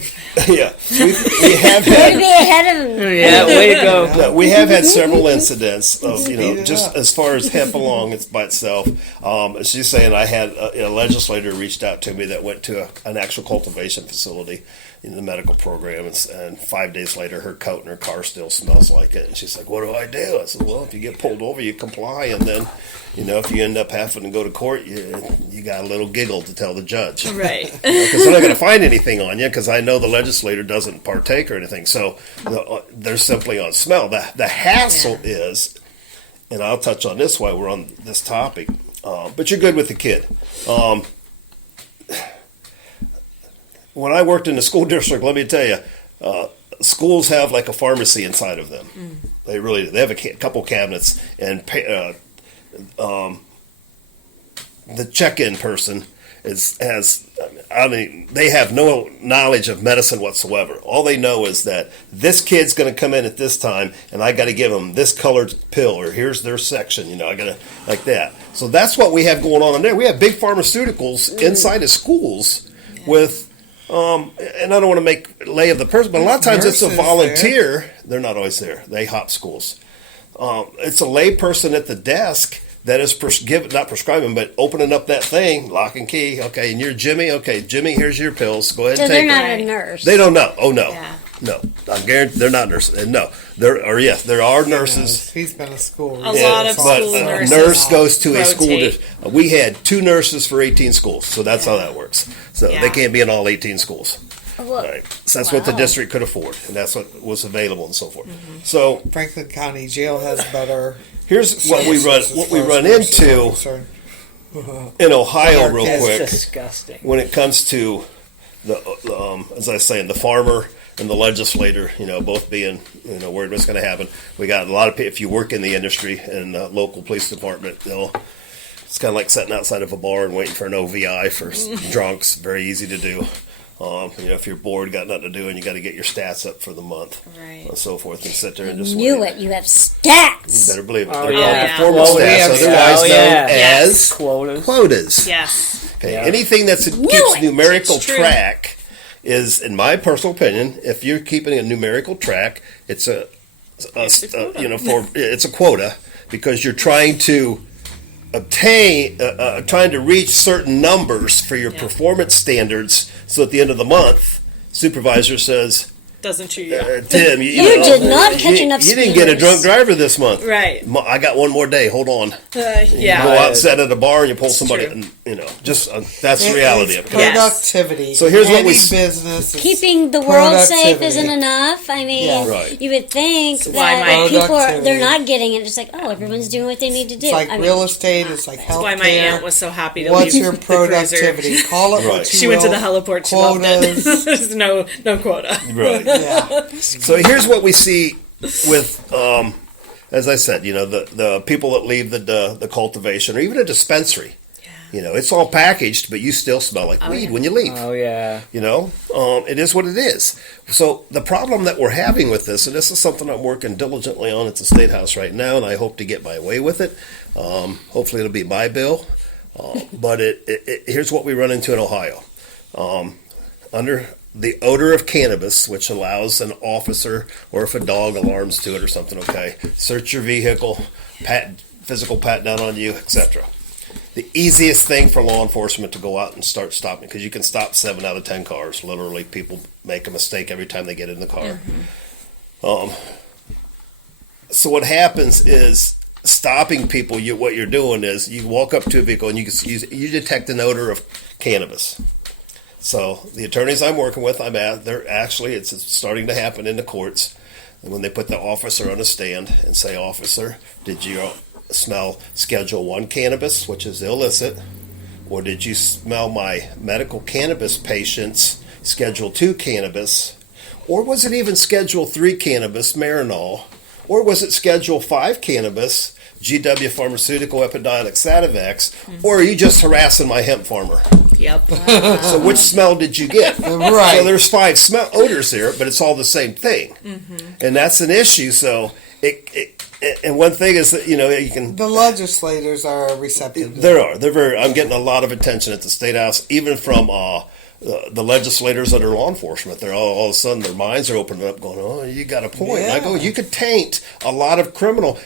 yeah, we have Way to had. be ahead of him. Yeah, way to go. No, we have had several incidents of, Speed it just up. as far as hemp along it's by itself. She's saying I had a legislator reached out to me that went to an actual cultivation facility in the medical program, and 5 days later her coat and her car still smells like it. And she's like, "What do I do?" I said, "Well, if you get pulled over, you comply, and then, if you end up having to go to court, you got a little giggle to tell the judge." Right. Because they're not going to find anything on you, because I know the legislator doesn't partake or anything. So they're simply on smell. The hassle is, and I'll touch on this while we're on this topic, but you're good with the kid. When I worked in the school district, let me tell you, schools have like a pharmacy inside of them. They really do. They have a couple cabinets, and the check-in person they have no knowledge of medicine whatsoever. All they know is that this kid's going to come in at this time, and I got to give them this colored pill, or here's their section. I got to like that. So that's what we have going on in there. We have big pharmaceuticals inside of schools with, and I don't want to make lay of the person, but a lot of times it's a volunteer. There. They're not always there. They hop schools. It's a lay person at the desk that is not prescribing, but opening up that thing, lock and key. Okay, and you're Jimmy. Okay, Jimmy, here's your pills. Go ahead and take them. So they're not a nurse. They don't know. Oh, no. Yeah. No. I'm guaranteed they're not nurses. And no. There are nurses. He's been a school. A lot of but school a nurses nurse goes to a school. rotate. We had 2 nurses for 18 schools, so that's how that works. So Yeah. they can't be in all 18 schools. Well, Right. So that's what the wow. district could afford, and that's what was available and so forth. So Franklin County Jail has better. here's what we services run. What we as far run as nurses are into concerned. in Ohio, Well, real it's quick. It's disgusting. When it comes to as I was saying, the farmer and the legislator, both being, worried what's going to happen. We got a lot of people, if you work in the industry and the local police department, it's kind of like sitting outside of a bar and waiting for an OVI for drunks. Very easy to do. If you're bored, got nothing to do, and you got to get your stats up for the month, Right. and so forth, and sit there and just Knew wait. it. You have You stats. better believe it. Oh, They're yeah. called performance Well, we stats, have otherwise stats. known Oh, yeah. as Quotas. quotas. Yes. Okay. Yeah. Anything that Knew keeps it. numerical It's true. track is, in my personal opinion, if you're keeping a numerical track, it's it's a quota because you're trying to obtain, trying to reach certain numbers for your performance standards. So at the end of the month, supervisor says, Doesn't chew you out. Tim, You did not catch enough You didn't get a speeders." drunk driver this month. Right. I got one more day. Hold on. You go Yeah. out and sit at a bar and you pull somebody, true. and that's the reality of It's it. Yes. productivity. So here's what Any we business is Keeping the world safe productivity. isn't enough. I mean, Yeah. Right. you would think why that my- people they're Productivity. not getting it. It's like, oh, everyone's doing what they need to do. It's like I mean, real estate. It's like That's why my healthcare. aunt was so happy to What's leave your the cruiser. productivity? Call it Right. what you She went to will. the heliport. She loved it. Quotas. There's no quota. Right. Yeah. So here's what we see with, as I said, the people that leave the cultivation or even a dispensary. It's all packaged, but you still smell like weed when you leave. Oh, yeah. It is what it is. So the problem that we're having with this, and this is something I'm working diligently on at the State House right now, and I hope to get my way with it. Hopefully it'll be my bill. But here's what we run into in Ohio. Under the odor of cannabis, which allows an officer, or if a dog alarms to it or something, search your vehicle, physical pat down on you, etc. The easiest thing for law enforcement to go out and start stopping, because you can stop 7 out of 10 cars. Literally, people make a mistake every time they get in the car. So what happens is stopping people. What you're doing is you walk up to a vehicle and you detect an odor of cannabis. So the attorneys I'm working with, it's starting to happen in the courts. And when they put the officer on a stand and say, "Officer, did you smell Schedule 1 cannabis, which is illicit, or did you smell my medical cannabis patient's Schedule 2 cannabis, or was it even Schedule 3 cannabis, Marinol, or was it Schedule 5 cannabis, GW Pharmaceutical Epidiolex Sativex, or are you just harassing my hemp farmer?" Yep. So which smell did you get? Right. So there's 5 odors there, but it's all the same thing, and that's an issue. So and one thing is that you can. The legislators are receptive. They're very. I'm getting a lot of attention at the State House, even from the legislators that are law enforcement. They're all of a sudden their minds are opening up, going, "Oh, you got a point." And I go, "You could taint a lot of criminal.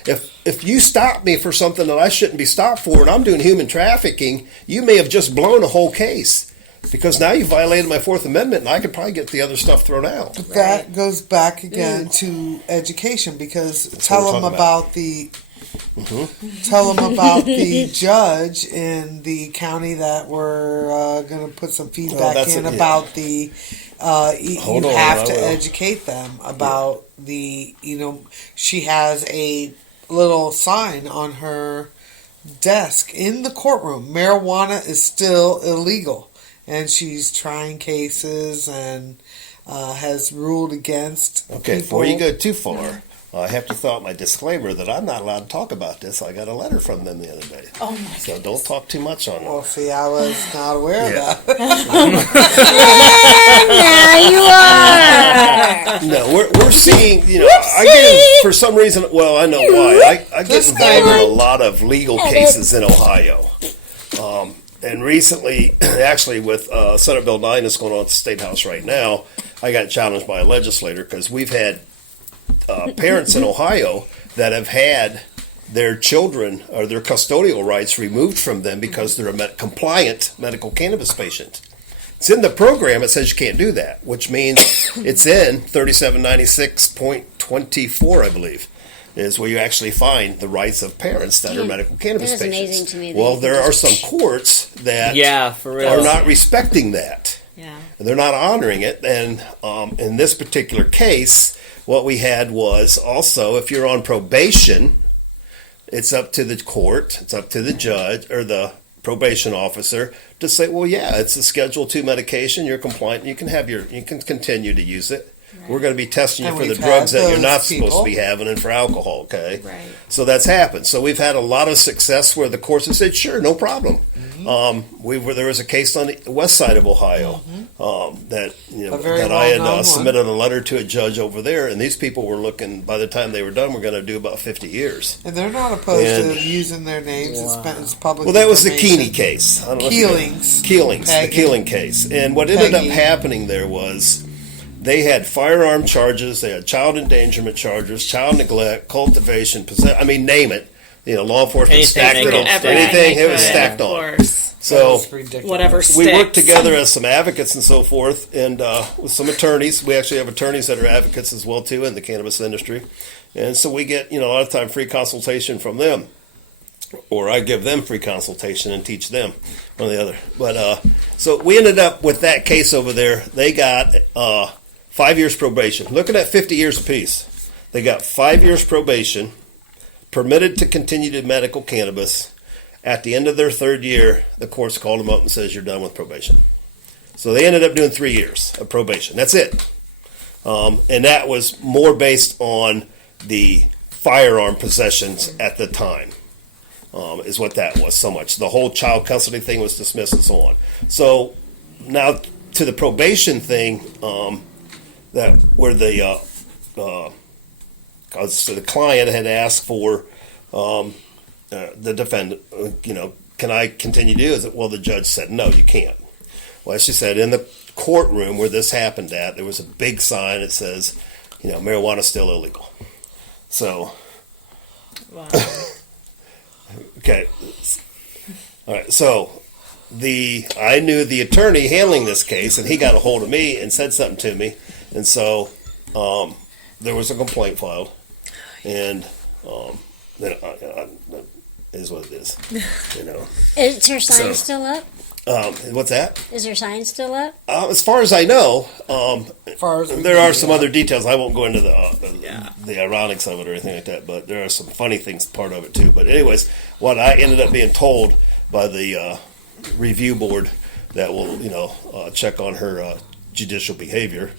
If you stop me for something that I shouldn't be stopped for, and I'm doing human trafficking, you may have just blown a whole case." Because now you violated my 4th Amendment, and I could probably get the other stuff thrown out. But that goes back again to education, because tell what them we're about tell them about the judge in the county that we're going to put some feedback that's in it, yeah. about the. Hold You on, have I to will. educate them about the. She has a little sign on her desk in the courtroom. Marijuana is still illegal. And she's trying cases and has ruled against Okay, people. before you go too far, I have to throw out my disclaimer that I'm not allowed to talk about this. I got a letter from them the other day. Oh my So don't talk too much on Well, it. see, I was not aware of Yeah. that. Now you are. No, we're seeing, I get, for some reason, well, I know why. I get involved in a lot of legal cases in Ohio. And recently, actually with Senate Bill 9 that's going on at the State House right now, I got challenged by a legislator because we've had parents in Ohio that have had their children or their custodial rights removed from them because they're a compliant medical cannabis patient. It's in the program. It says you can't do that, which means it's in 3796.24, I believe, is where you actually find the rights of parents that are medical cannabis That is patients. amazing to me that Well, you there can are just- some courts that Yeah, for real. are not respecting that. Yeah. They're not honoring it. And in this particular case, what we had was also, if you're on probation, it's up to the court, it's up to the judge or the probation officer to say, well, yeah, it's a Schedule 2 medication. You're compliant. You can continue to use it. We're going to be testing you And for the we've drugs had that you're those not supposed to people. be having and for alcohol, okay? Right. So that's happened. So we've had a lot of success where the courts have said, sure, no problem. There was a case on the west side of Ohio that A very that I had well-known one. submitted a letter to a judge over there, and these people were looking. By the time they were done, we're going to do about 50 years. And they're not opposed And- to using their names. It's public. Well, that was the information. Keeney case. I don't know if you know. Keelings. The Peggy. Keeling case. And what ended up Peggy. happening there was they had firearm charges, they had child endangerment charges, child neglect, cultivation, name it. Law enforcement Anything stacked they it could on ever- anything. It was could, stacked of on. course. So That's ridiculous. Whatever we sticks. worked together as some advocates and so forth, and with some attorneys. We actually have attorneys that are advocates as well too in the cannabis industry, and so we get a lot of time free consultation from them, or I give them free consultation and teach them one or the other. But so we ended up with that case over there. They got 5 years probation. Looking at 50 years apiece, they got 5 years probation, permitted to continue to medical cannabis. At the end of their third year, the courts called them up and says, you're done with probation. So they ended up doing 3 years of probation. That's it. And that was more based on the firearm possessions at the time, is what that was so much. The whole child custody thing was dismissed and so on. So now to the probation thing, that where the client had asked for the defendant, can I continue to do it? Well, the judge said, no, you can't. Well, as she said, in the courtroom where this happened at, there was a big sign that says, marijuana is still illegal. So, Wow. okay. All right. So I knew the attorney handling this case, and he got a hold of me and said something to me. And so there was a complaint filed, and then is what it is. Is her sign So- still up? What's that? Is her sign still up? As far as I know, As far as we there know, are some yeah. other details. I won't go into the Yeah. ironics of it or anything like that, but there are some funny things part of it too. But anyways, what I ended up being told by the review board that will check on her judicial behavior,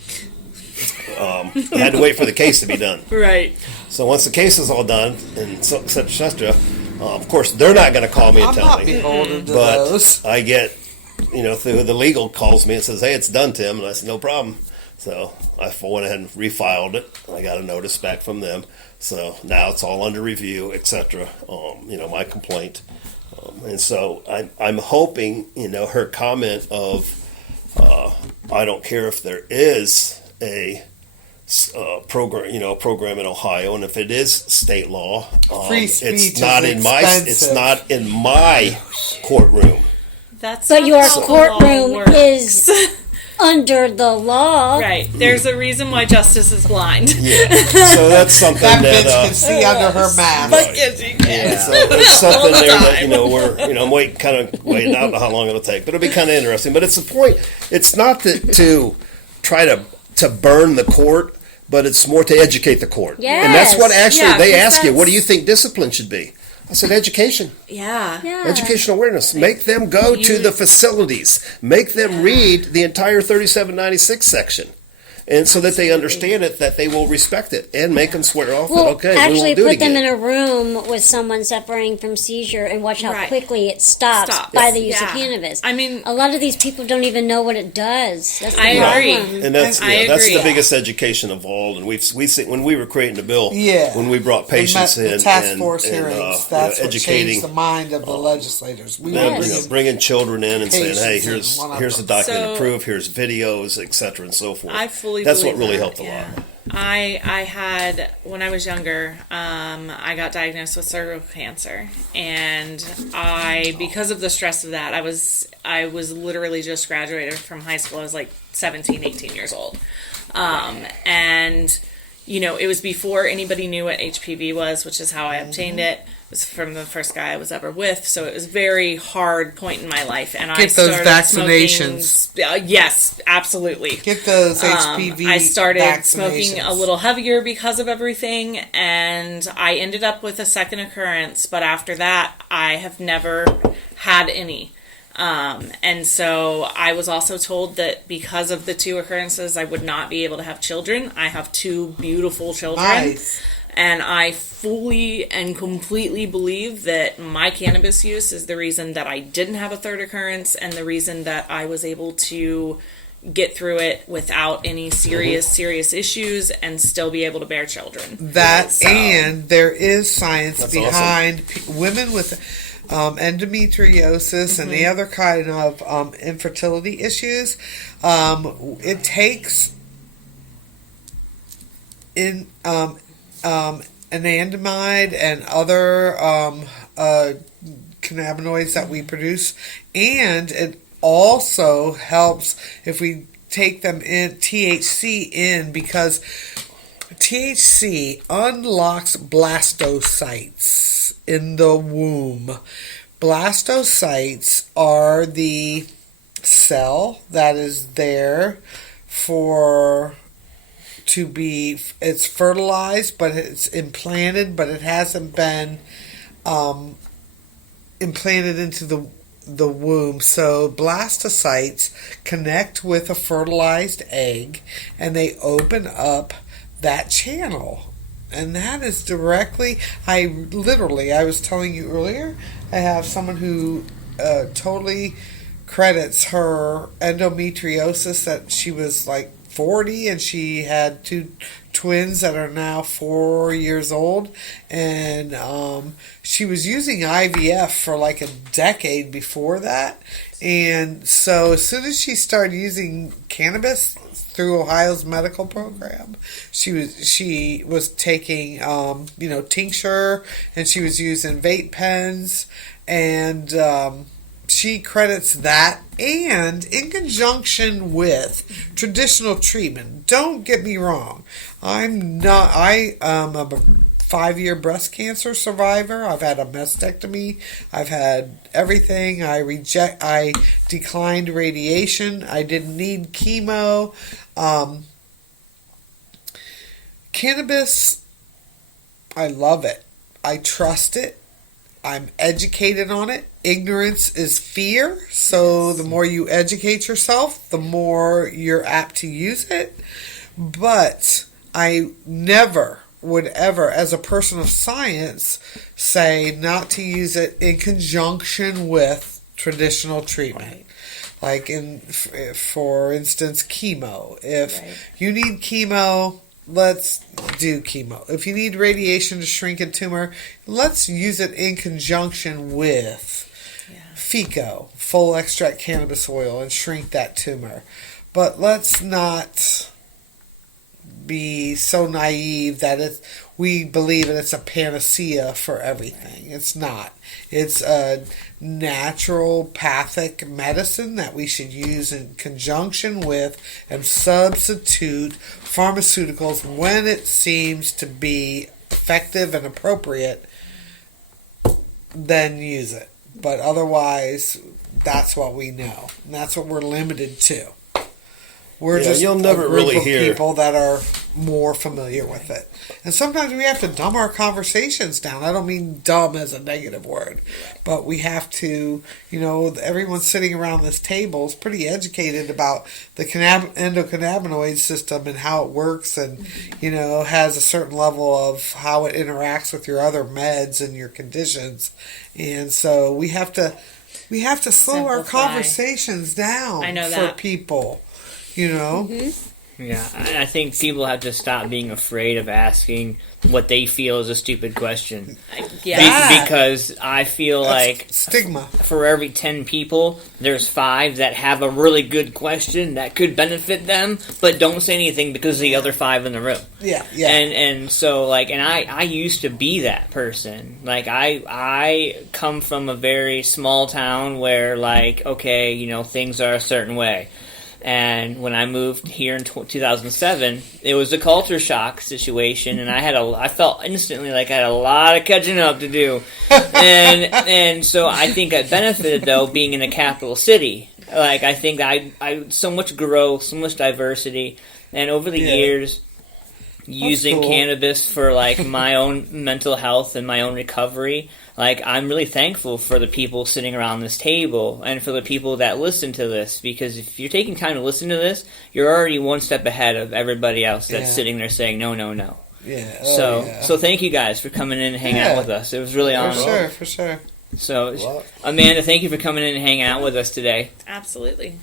I had to wait for the case to be done. Right. So once the case is all done and so, et cetera, of course they're not going to call me and I'm tell not me. beholden to But those. I get, through the legal calls me and says, hey, it's done, Tim. And I said, no problem. So I went ahead and refiled it. I got a notice back from them. So now it's all under review, etc. My complaint. And so I'm hoping, her comment of, I don't care if there is a program in Ohio, and if it is state law, Free speech it's is not in my courtroom. That's But not your how the law courtroom works. is under the law. Right. There's a reason why justice is blind. Yeah, so that's something That bitch that. can see under her mask. But yes, you can. Yeah, so it's something there that time. I'm waiting. I don't know how long it'll take, but it'll be kind of interesting. But it's a point. It's not to try to burn the court, but it's more to educate the court. And that's what Yes. actually Yeah, they 'cause ask you. What do that's- you think discipline should be? I said education, Yeah. Yeah. educational awareness. Make them go to the facilities. Make them read the entire 3796 section. and so that they understand it, that they will respect it and make them swear off Well, that, okay, we actually won't do it put them again. in a room with someone suffering from seizure and watch how Right. quickly it stops by the use of Yeah. cannabis. I mean, a lot of these people don't even know what it does. That's the I agree. problem. And that's I that's agree. the biggest education involved. And we've seen when we were creating the bill, Yeah. when we brought patients the in, task and, force and, hearings. you know, That's what educating, changed the mind of the legislators. We them, were you know, bringing bringing children in and saying, "Hey, patients in, one here's the of them. documented So- proof, here's videos, etc., and so forth." I fully That's what believe really that, helped a yeah. lot. I had, when I was younger, I got diagnosed with cervical cancer, and because of the stress of that, I was literally just graduated from high school. I was like 17, 18 years old, and it was before anybody knew what HPV was, which is how I obtained it. It was from the first guy I was ever with, so it was a very hard point in my life. And I Get those started vaccinations. Smoking, yes, absolutely. Get those HPV I started vaccinations. smoking a little heavier because of everything, and I ended up with a second occurrence. But after that, I have never had any. And so I was also told that because of the two occurrences, I would not be able to have children. I have two beautiful children. Nice. And I fully and completely believe that my cannabis use is the reason that I didn't have a third occurrence and the reason that I was able to get through it without any serious issues and still be able to bear children. That So- and there is science That's behind women with endometriosis and the other kind of infertility issues. It takes anandamide and other cannabinoids that we produce, and it also helps if we take them in THC in, because THC unlocks blastocytes in the womb. Blastocytes are the cell that is there it's fertilized, but it's implanted, but it hasn't been implanted into the womb. So blastocytes connect with a fertilized egg and they open up that channel. And that is directly, I was telling you earlier, I have someone who totally credits her endometriosis that she was like 40 and she had two twins that are now 4 years old, and she was using IVF for like a decade before that. And so as soon as she started using cannabis through Ohio's medical program, she was taking tincture, and she was using vape pens, and she credits that, and in conjunction with traditional treatment. Don't get me wrong, I am a 5-year breast cancer survivor. I've had a mastectomy. I've had everything. I declined radiation. I didn't need chemo. Cannabis, I love it. I trust it. I'm educated on it. Ignorance is fear. So the more you educate yourself, the more you're apt to use it. But I never would ever, as a person of science, say not to use it in conjunction with traditional treatment. Like for instance, chemo. If you need chemo, let's do chemo. If you need radiation to shrink a tumor, let's use it in conjunction with FECO, full extract cannabis oil, and shrink that tumor. But let's not be so naive that we believe that it's a panacea for everything. It's not. It's a naturopathic medicine that we should use in conjunction with and substitute pharmaceuticals when it seems to be effective and appropriate, then use it. But otherwise, that's what we know. And that's what we're limited to. We're just you'll never a group really of hear people that are more familiar with it. And sometimes we have to dumb our conversations down. I don't mean dumb as a negative word, but we have to, everyone sitting around this table is pretty educated about the endocannabinoid system and how it works, and, has a certain level of how it interacts with your other meds and your conditions. And so we have to slow our Simplify. conversations down I know for that. people, Yeah, I think people have to stop being afraid of asking what they feel is a stupid question. Yeah. Because I feel like stigma. for every 10 people, there's 5 that have a really good question that could benefit them, but don't say anything because of the other 5 in the room. Yeah. And so, and I used to be that person. I come from a very small town where, things are a certain way. And when I moved here in 2007, it was a culture shock situation, and I felt instantly like I had a lot of catching up to do. And so I think I benefited, though, being in a capital city. I think I so much growth, so much diversity, and over the years, using cannabis for my own mental health and my own recovery, I'm really thankful for the people sitting around this table and for the people that listen to this, because if you're taking time to listen to this, you're already one step ahead of everybody else that's sitting there saying no. Yeah. So thank you guys for coming in and hanging out with us. It was really awesome. For sure. So Amanda, thank you for coming in and hanging out with us today. Absolutely.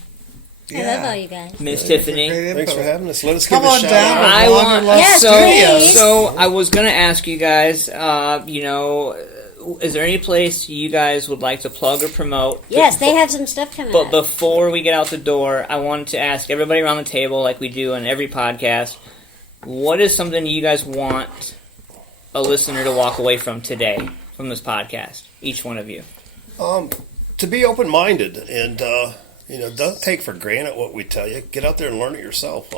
I love all you guys. Miss Tiffany. Thanks for having us. Let us Come give a on shout down. out. I want Yes, please. so I was gonna ask you guys, is there any place you guys would like to plug or promote? Yes, they have some stuff coming But up. before we get out the door, I wanted to ask everybody around the table, like we do on every podcast, what is something you guys want a listener to walk away from today from this podcast? Each one of you. To be open-minded and don't take for granted what we tell you. Get out there and learn it yourself.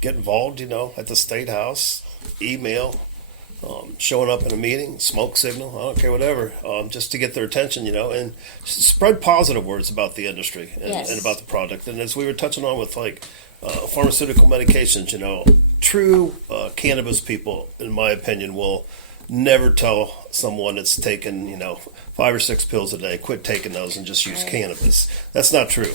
Get involved, at the State House, email, showing up in a meeting, smoke signal, I don't care, whatever, just to get their attention, and spread positive words about the industry and about the product. And as we were touching on with pharmaceutical medications, true cannabis people, in my opinion, will never tell someone that's taken, 5 or 6 pills a day, quit taking those and just use cannabis. That's not true.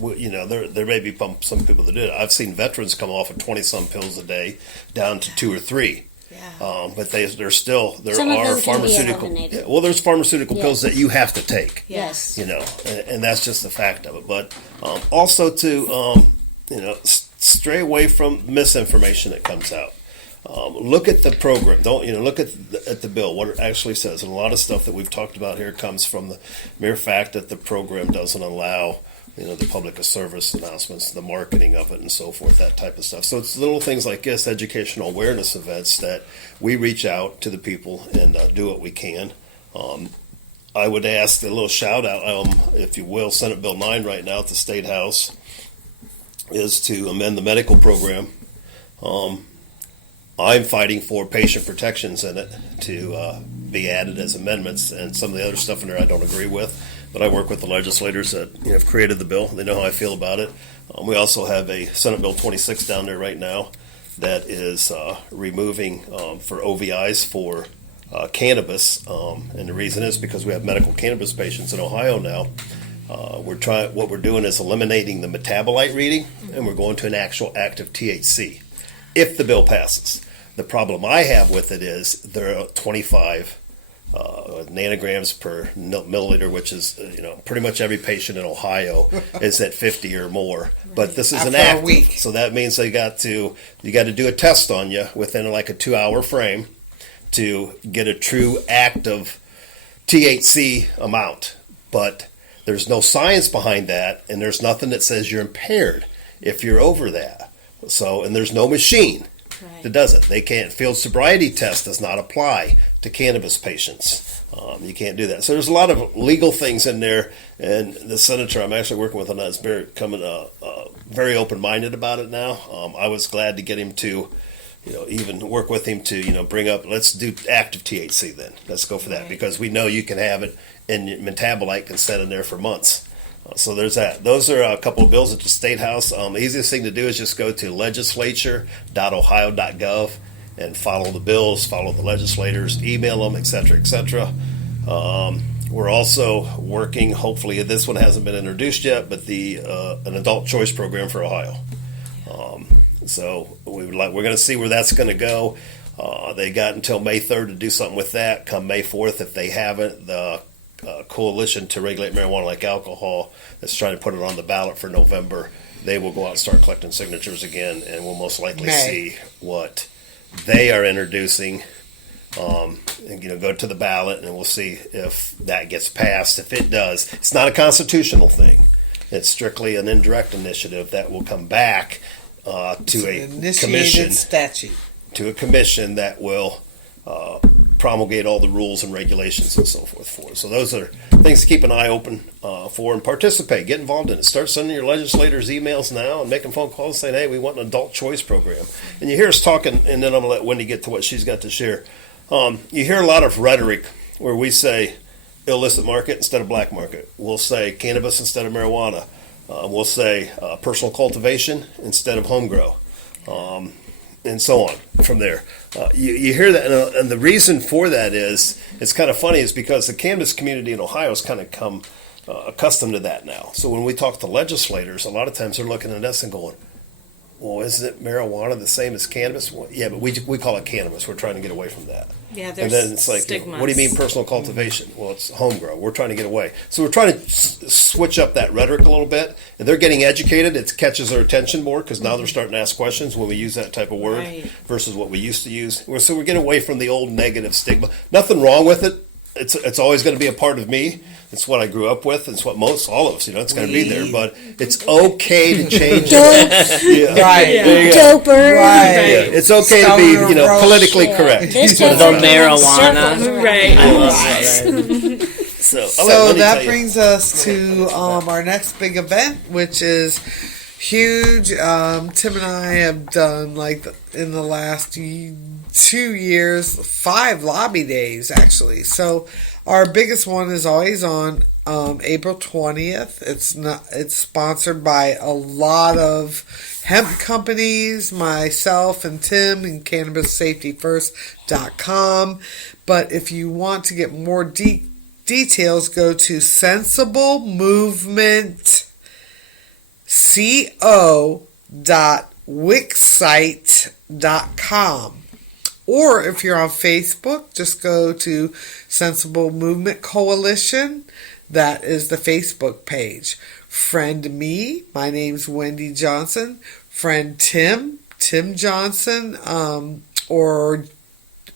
There may be some people that do it. I've seen veterans come off of 20-some pills a day down to 2 or 3. Yeah. But there Some of are them can be pharmaceutical. eliminated. Well, there's pharmaceutical pills that you have to take. Yes. And that's just the fact of it. But also to stray away from misinformation that comes out. Look at the program. Don't look at the bill, what it actually says. And a lot of stuff that we've talked about here comes from the mere fact that the program doesn't allow the public service announcements, the marketing of it, and so forth, that type of stuff. So it's little things like this, educational awareness events, that we reach out to the people and do what we can. I would ask a little shout out, if you will, Senate Bill 9 right now at the State House is to amend the medical program. I'm fighting for patient protections in it to be added as amendments, and some of the other stuff in there I don't agree with, but I work with the legislators that have created the bill. They know how I feel about it. We also have a Senate Bill 26 down there right now that is removing for OVIs for cannabis, and the reason is because we have medical cannabis patients in Ohio now. What we're doing is eliminating the metabolite reading, and we're going to an actual active THC if the bill passes. The problem I have with it is there are 25 nanograms per milliliter, which is pretty much every patient in Ohio is at 50 or more. But this is an After a active, week. so that means you got to do a test on you within like a 2-hour frame to get a true active THC amount. But there's no science behind that, and there's nothing that says you're impaired if you're over that. So, and there's no machine that does it. They can't. Field sobriety test does not apply to cannabis patients. You can't do that. So there's a lot of legal things in there. And the senator I'm actually working with on that is very open-minded about it now. I was glad to get him to, even work with him to, bring up, let's do active THC then. Let's go for that, because we know you can have it and your metabolite can sit in there for months. So there's that. Those are a couple of bills at the State House. The easiest thing to do is just go to legislature.ohio.gov and follow the bills, follow the legislators, email them, etc., etc. We're also working, hopefully this one hasn't been introduced yet, but an adult choice program for Ohio. So we're going to see where that's going to go. They got until May 3rd to do something with that. Come May 4th, if they haven't, the Coalition to Regulate Marijuana Like Alcohol that's trying to put it on the ballot for November, they will go out and start collecting signatures again, and we'll most likely see what they are introducing. And go to the ballot, and we'll see if that gets passed. If it does, it's not a constitutional thing. It's strictly an indirect initiative that will come back to a commission statute. To a commission that will promulgate all the rules and regulations and so forth for it. So those are things to keep an eye open for and participate. Get involved in it. Start sending your legislators emails now and making phone calls saying, hey, we want an adult choice program. And you hear us talking, and then I'm going to let Wendy get to what she's got to share. You hear a lot of rhetoric where we say illicit market instead of black market. We'll say cannabis instead of marijuana. We'll say personal cultivation instead of home grow. And so on from there. You hear that, and the reason for that is, it's kind of funny, is because the cannabis community in Ohio has kind of come accustomed to that now. So when we talk to legislators, a lot of times they're looking at us and going, well, isn't marijuana the same as cannabis? Well, yeah, but we call it cannabis. We're trying to get away from that. Yeah, And there's then it's like, stigmas. what do you mean personal cultivation? Well, it's home grow. We're trying to get away. So we're trying to switch up that rhetoric a little bit. And they're getting educated. It catches their attention more because now they're starting to ask questions when we use that type of word Right. versus what we used to use. So we're getting away from the old negative stigma. Nothing wrong with it. It's always going to be a part of me. It's what I grew up with. It's what all of us, it's going to be there. But it's okay to change it. Yeah. Right. There you go. Doper. Right. Yeah. It's okay to be, politically correct. This The goes around marijuana. circles. Right. I love that. So, I'll let So Wendy that tell you. brings us to our next big event, which is huge. Tim and I have done, in the last 2 years, 5 lobby days, actually. So our biggest one is always on April 20th. It's sponsored by a lot of hemp companies, myself and Tim, and CannabisSafetyFirst.com. But if you want to get more details, go to sensiblemovementco.wixsite.com. Or if you're on Facebook, just go to Sensible Movement Coalition. That is the Facebook page. Friend me, my name's Wendy Johnson. Friend Tim Johnson, or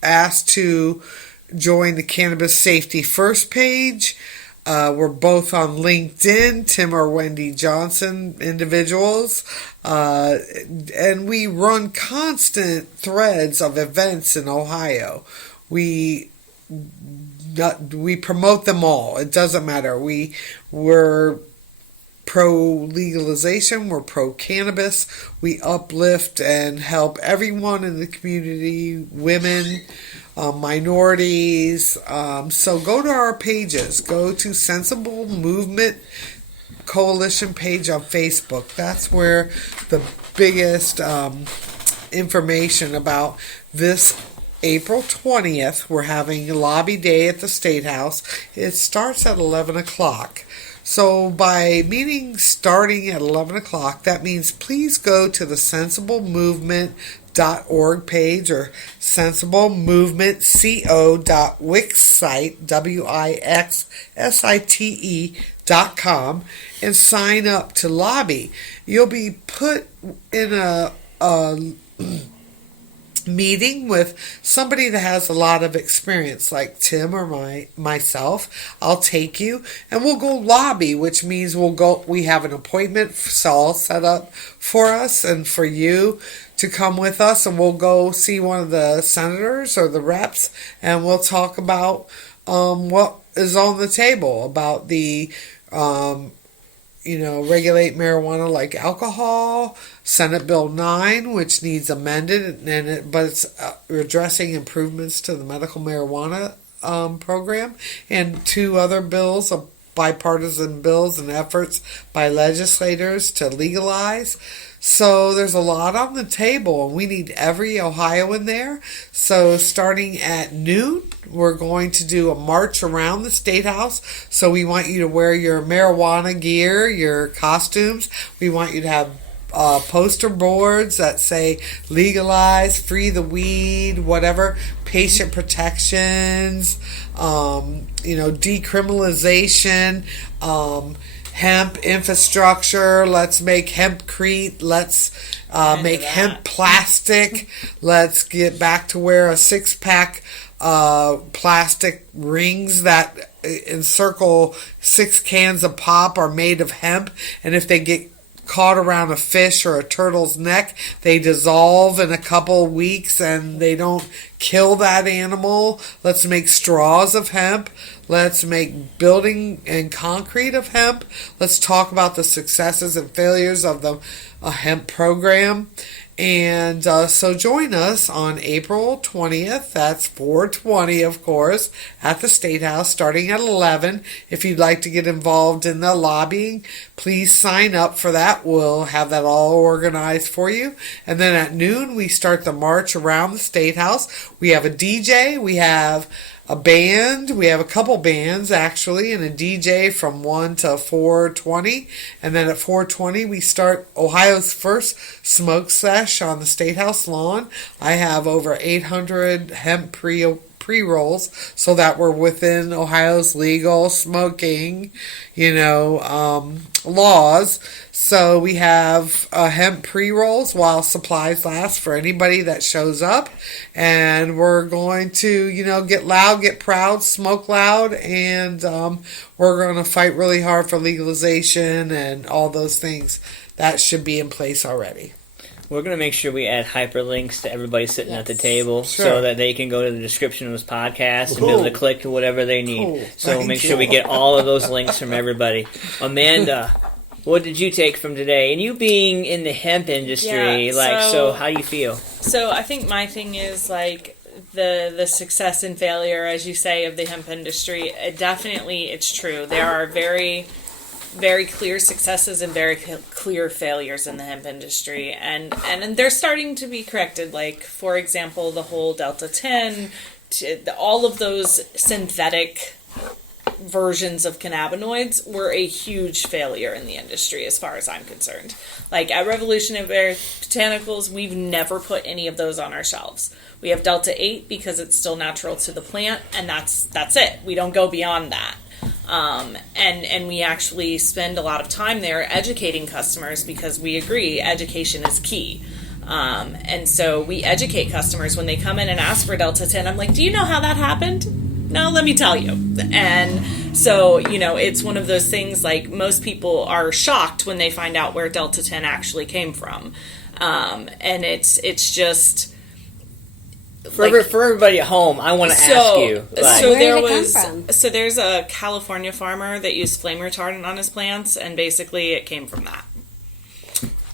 ask to join the Cannabis Safety First page. We're both on LinkedIn, Tim or Wendy Johnson individuals. And we run constant threads of events in Ohio. We promote them all. It doesn't matter. We're pro-legalization. We're pro-cannabis. We uplift and help everyone in the community, women, minorities. So go to our pages. Go to Sensible Movement Coalition page on Facebook. That's where the biggest information about this April 20th. We're having a lobby day at the State House. It starts at 11 o'clock. So by meeting starting at 11 o'clock, that means please go to the sensiblemovement.org page or sensiblemovementco.wixsite.com and sign up to lobby. You'll be put in a meeting with somebody that has a lot of experience, like Tim or myself. I'll take you and we'll go lobby, which means we have an appointment all set up for us and for you to come with us, and we'll go see one of the senators or the reps, and we'll talk about what is on the table about the regulate marijuana like alcohol, Senate Bill 9, which needs amended, but it's addressing improvements to the medical marijuana program, and 2 other bills, a bipartisan bills and efforts by legislators to legalize. So there's a lot on the table, and we need every Ohioan there. So starting at noon, we're going to do a march around the State House. So we want you to wear your marijuana gear, your costumes. We want you to have poster boards that say legalize, free the weed, whatever, patient protections, decriminalization, hemp infrastructure. Let's make hempcrete. Let's make hemp plastic. Let's get back to wear a 6-pack plastic rings that encircle 6 cans of pop are made of hemp, and if they get caught around a fish or a turtle's neck, they dissolve in a couple weeks and they don't kill that animal. Let's make straws of hemp. Let's make building and concrete of hemp. Let's talk about the successes and failures of the hemp program. And so join us on April 20th, that's 4/20, of course, at the State House, starting at 11. If you'd like to get involved in the lobbying, please sign up for that. We'll have that all organized for you. And then at noon, we start the march around the State House. We have a DJ, we have a band, we have a couple bands actually, and a DJ from 1 to 4:20, and then at 4:20 we start Ohio's first smoke sesh on the State House lawn. I have over 800 hemp pre-rolls so that we're within Ohio's legal smoking, laws. So we have hemp pre-rolls while supplies last for anybody that shows up. And we're going to, get loud, get proud, smoke loud, and we're going to fight really hard for legalization and all those things. That should be in place already. We're going to make sure we add hyperlinks to everybody sitting at the table so that they can go to the description of this podcast and be able to click to whatever they need. Cool. So make sure we get all of those links from everybody. Amanda, what did you take from today? And you being in the hemp industry, so how do you feel? So I think my thing is the success and failure, as you say, of the hemp industry. It's true. There are very, very clear successes and very clear failures in the hemp industry, and they're starting to be corrected. Like, for example, the whole Delta 10, all of those synthetic versions of cannabinoids were a huge failure in the industry as far as I'm concerned. Like, at Revolutionary Botanicals, we've never put any of those on our shelves. We have Delta 8 because it's still natural to the plant, and that's it. We don't go beyond that. And we actually spend a lot of time there educating customers because we agree education is key. And so we educate customers when they come in and ask for Delta 10. I'm like, do you know how that happened? No, let me tell you. And so, it's one of those things, like, most people are shocked when they find out where Delta 10 actually came from. And it's just... For everybody at home, I want to ask you. Where did it come from? So there's a California farmer that used flame retardant on his plants, and basically it came from that.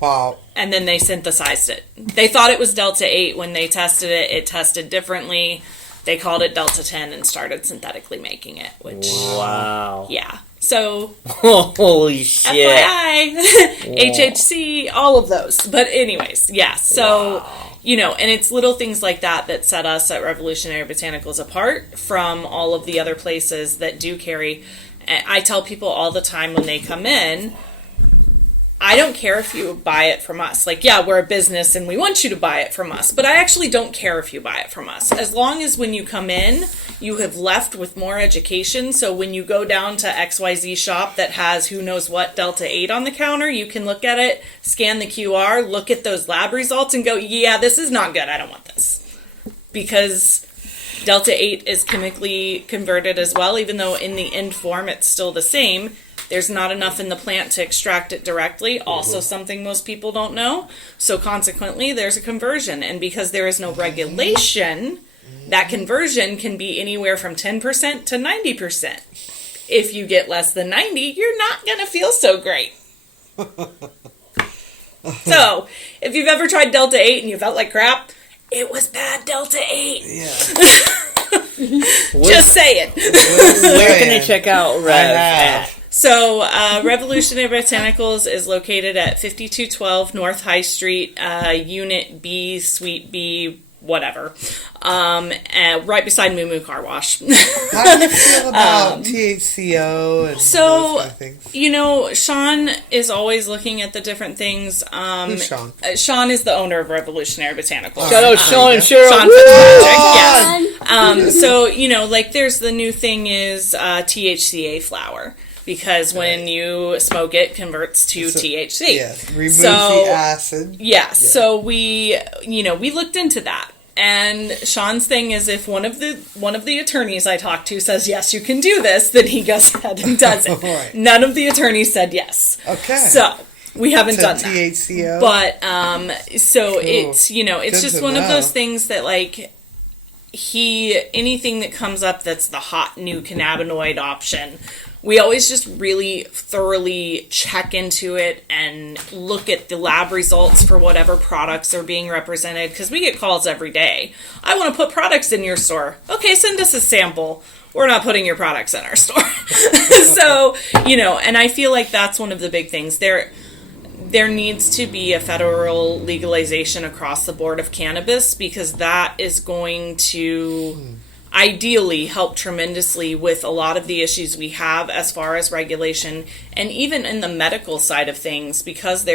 Wow. And then they synthesized it. They thought it was Delta 8 when they tested it. It tested differently. They called it Delta 10 and started synthetically making it. Which, wow. Yeah. So, holy shit. FYI, HHC, all of those. But anyways, yeah. So, and it's little things like that set us at Revolutionary Botanicals apart from all of the other places that do carry. I tell people all the time when they come in, I don't care if you buy it from us. Like, yeah, we're a business and we want you to buy it from us, but I actually don't care if you buy it from us. As long as when you come in, you have left with more education. So when you go down to XYZ shop that has who knows what Delta 8 on the counter, you can look at it, scan the QR, look at those lab results and go, yeah, this is not good. I don't want this. Because Delta 8 is chemically converted as well, even though in the end form it's still the same. There's not enough in the plant to extract it directly, also something most people don't know. So consequently, there's a conversion. And because there is no regulation, that conversion can be anywhere from 10% to 90%. If you get less than 90, you're not going to feel so great. So, if you've ever tried Delta 8 and you felt like crap, it was bad Delta 8. Yeah. Just saying. Where can they check out Rev at? So, Revolutionary Botanicals is located at 5212 North High Street, Unit B, Suite B, whatever, and right beside Moo Moo Car Wash. How do you feel about THCO and those kind of things? You know, Sean is always looking at the different things. Who's Sean? Sean is the owner of Revolutionary Botanicals. Shout out Sean and Cheryl. Sean Fitzpatrick, yes. So, you know, like there's the new thing is THCA flower. Because when you smoke it, converts to THC. Yes, removes the acid. Yeah, so we looked into that. And Sean's thing is if one of the attorneys I talked to says, yes, you can do this, then he goes ahead and does it. Right. None of the attorneys said yes. Okay. So we haven't done that. THCO. But, so Cool. it's, it's Good just to one of know. those things that like, anything that comes up that's the hot new cannabinoid option, we always just really thoroughly check into it and look at the lab results for whatever products are being represented, because we get calls every day. I want to put products in your store. Okay, send us a sample. We're not putting your products in our store. So, and I feel like that's one of the big things. There needs to be a federal legalization across the board of cannabis, because that is going to ideally help tremendously with a lot of the issues we have as far as regulation, and even in the medical side of things, because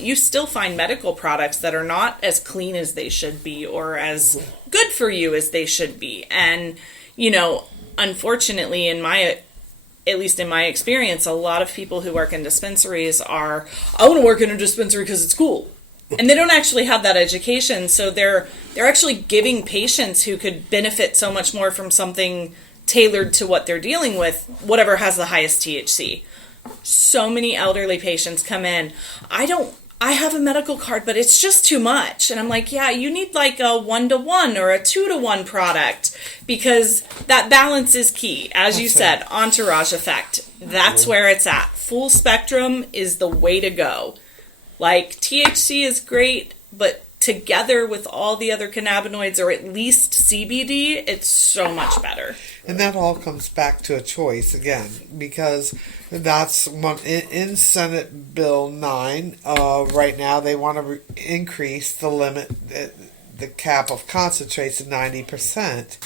you still find medical products that are not as clean as they should be or as good for you as they should be. And, unfortunately, at least in my experience, a lot of people who work in dispensaries I want to work in a dispensary because it's cool. And they don't actually have that education, so they're actually giving patients who could benefit so much more from something tailored to what they're dealing with, whatever has the highest THC. So many elderly patients come in, I have a medical card, but it's just too much. And I'm like, yeah, you need like a 1-to-1 or a 2-to-1 product, because that balance is key. As you said, entourage effect. That's where it's at. Full spectrum is the way to go. Like, THC is great, but together with all the other cannabinoids, or at least CBD, it's so much better. And that all comes back to a choice again, because that's one in Senate Bill 9. Right now, they want to increase the limit, the cap of concentrates to 90%.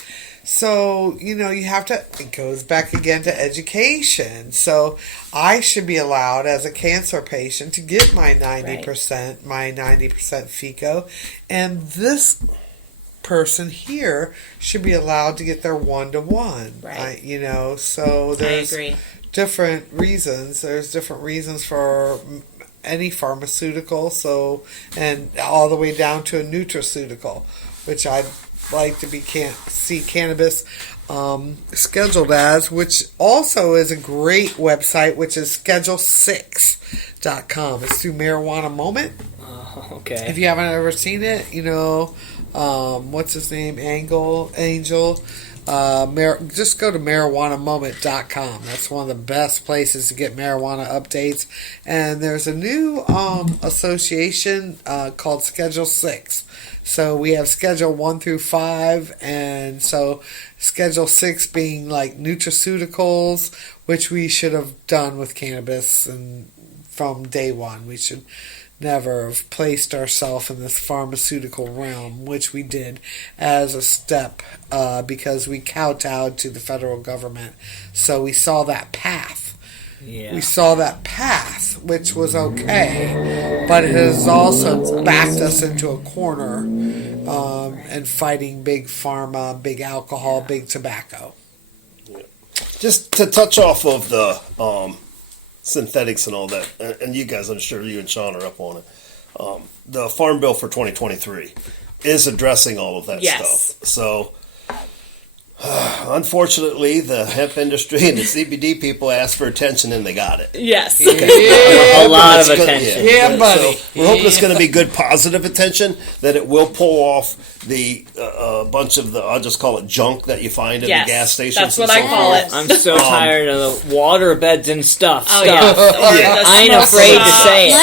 So, you have to, it goes back again to education. So, I should be allowed as a cancer patient to get my 90%, my 90% FICO, and this person here should be allowed to get their 1-to-1. Right. So there's I agree. different reasons. There's different reasons for any pharmaceutical, and all the way down to a nutraceutical, which I'd like to see cannabis scheduled as, which also is a great website, which is schedule6.com. It's through Marijuana Moment. Okay. If you haven't ever seen it, what's his name? Angel. Just go to marijuanamoment.com. That's one of the best places to get marijuana updates. And there's a new association called Schedule 6. So we have Schedule 1 through 5, and so Schedule 6 being like nutraceuticals, which we should have done with cannabis, and from day one. We should never have placed ourselves in this pharmaceutical realm, which we did as a step because we kowtowed to the federal government. So we saw that path. Yeah. We saw that path, which was okay, but it has also backed us into a corner and fighting big pharma, big alcohol, big tobacco. Just to touch off of the synthetics and all that, and you guys, I'm sure you and Sean are up on it. The Farm Bill for 2023 is addressing all of that stuff. So, unfortunately, the hemp industry and the CBD people asked for attention, and they got it. Yes. A lot of attention. Yeah, buddy. So we're hoping it's going to be good, positive attention, that it will pull off the bunch of the, I'll just call it junk that you find at the gas stations. That's what I call it. I'm so tired of the water beds and stuff. Oh, yeah. I ain't afraid to say it.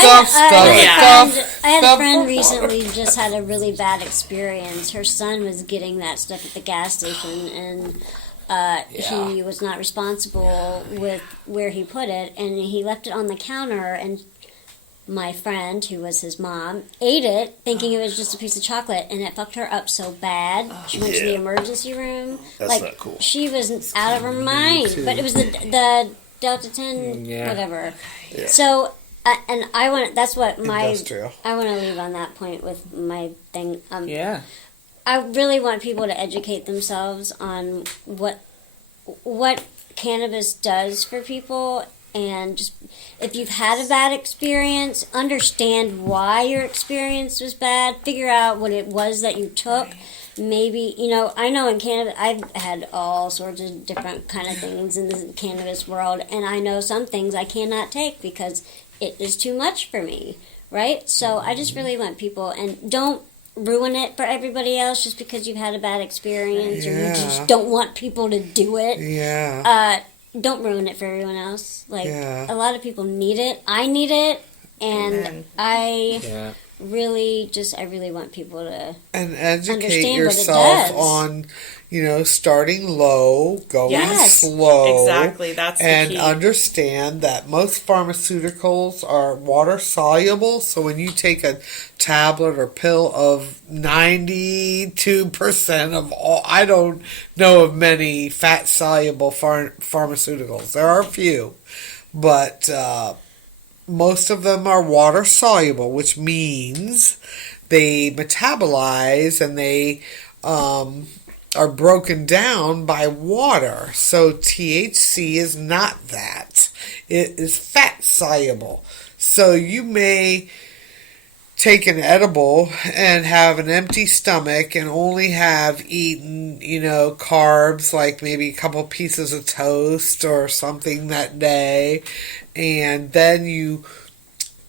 I had a friend recently who just had a really bad experience. Her son was getting that stuff at the gas station, and he was not responsible with where he put it, and he left it on the counter, and my friend, who was his mom, ate it thinking it was just a piece of chocolate, and it fucked her up so bad. She went to the emergency room. That's not cool. She was out of her mind. But it was the Delta 10, whatever. Yeah. So, and I want, that's what Industrial. I want to leave on that point with my thing. Yeah. I really want people to educate themselves on what cannabis does for people, and just if you've had a bad experience, understand why your experience was bad, figure out what it was that you took. Maybe, I know in Canada I've had all sorts of different kind of things in the cannabis world, and I know some things I cannot take because it is too much for me, right? So I just really want people, and don't ruin it for everybody else just because you've had a bad experience or you just don't want people to do it. Yeah. Don't ruin it for everyone else. Yeah. A lot of people need it. I need it, and Amen. I really want people to And educate understand what it yourself does. on, starting low, going Yes. slow. Exactly, that's the and key. understand that most pharmaceuticals are water soluble. So when you take a tablet or pill of 92% of all, I don't know of many fat soluble pharmaceuticals. There are a few, but most of them are water soluble, which means they metabolize and they are broken down by water. So THC is not that. It is fat soluble. So you may take an edible and have an empty stomach and only have eaten, carbs, like maybe a couple pieces of toast or something that day. And then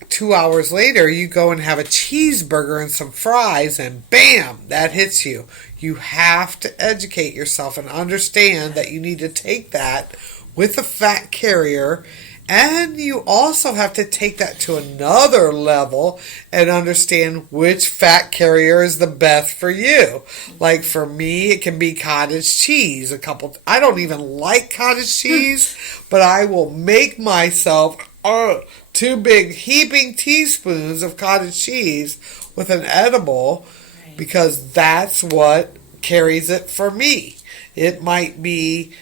2 hours later, you go and have a cheeseburger and some fries, and bam, that hits you. You have to educate yourself and understand that you need to take that with a fat carrier, and you also have to take that to another level and understand which fat carrier is the best for you. Like for me, it can be cottage cheese. I don't even like cottage cheese, but I will make myself 2 big heaping teaspoons of cottage cheese with an edible, because that's what carries it for me. It might be,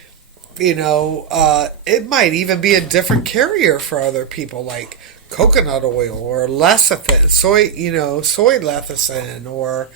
it might even be a different carrier for other people, like coconut oil or lecithin, soy lecithin, or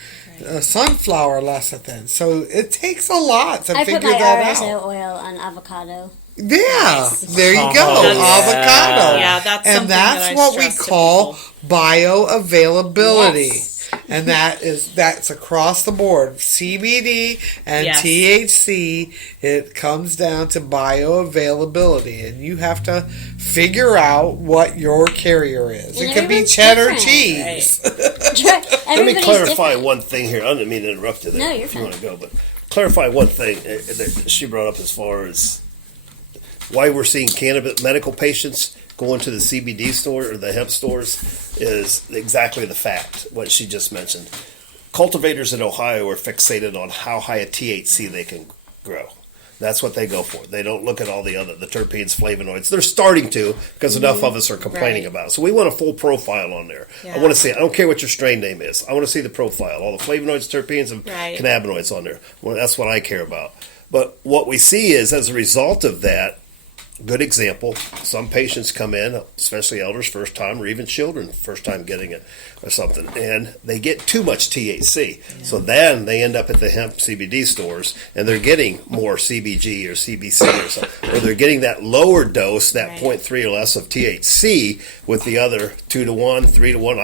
sunflower lecithin. So it takes a lot to I figure put my that RSO out. oil on avocado. Yeah, there you go, Oh, avocado. Yeah, that's and something that's that I what we stress to call people. bioavailability. Yes. And that's across the board. CBD and Yes. THC, it comes down to bioavailability, and you have to figure out what your carrier is. And it could be everyone's cheddar different. cheese. Let me Everybody's clarify different. one thing here. I didn't mean to interrupt you there. No, you're if you fine. want to go, but clarify one thing that she brought up as far as why we're seeing cannabis medical patients going to the CBD store or the hemp stores is exactly the fact, what she just mentioned. Cultivators in Ohio are fixated on how high a THC they can grow. That's what they go for. They don't look at all the terpenes, flavonoids. They're starting to, because enough of us are complaining Right. about it. So we want a full profile on there. Yeah. I want to see, I don't care what your strain name is. I want to see the profile, all the flavonoids, terpenes, and Right. cannabinoids on there. Well, that's what I care about. But what we see is, as a result of that, good example, some patients come in, especially elders first time, or even children first time getting it or something, and they get too much THC. So then they end up at the hemp CBD stores, and they're getting more CBG or CBC or something, or they're getting that lower dose, that Right. 0.3 or less of THC, with the other 2 to 1, 3 to 1.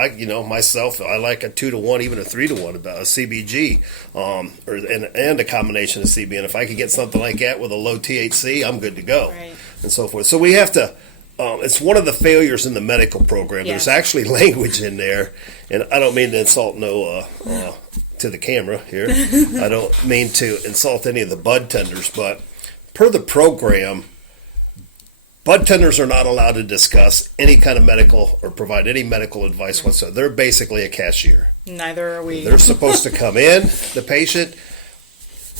Myself, I like a 2 to 1, even a 3 to 1 about a CBG, and a combination of CB. And if I could get something like that with a low THC, I'm good to go. Right. And so forth. So we have to. It's one of the failures in the medical program. Yeah. There's actually language in there, and I don't mean to insult to the camera here. I don't mean to insult any of the bud tenders, but per the program, bud tenders are not allowed to discuss any kind of medical or provide any medical advice whatsoever. They're basically a cashier. Neither are we. They're supposed to come in, the patient,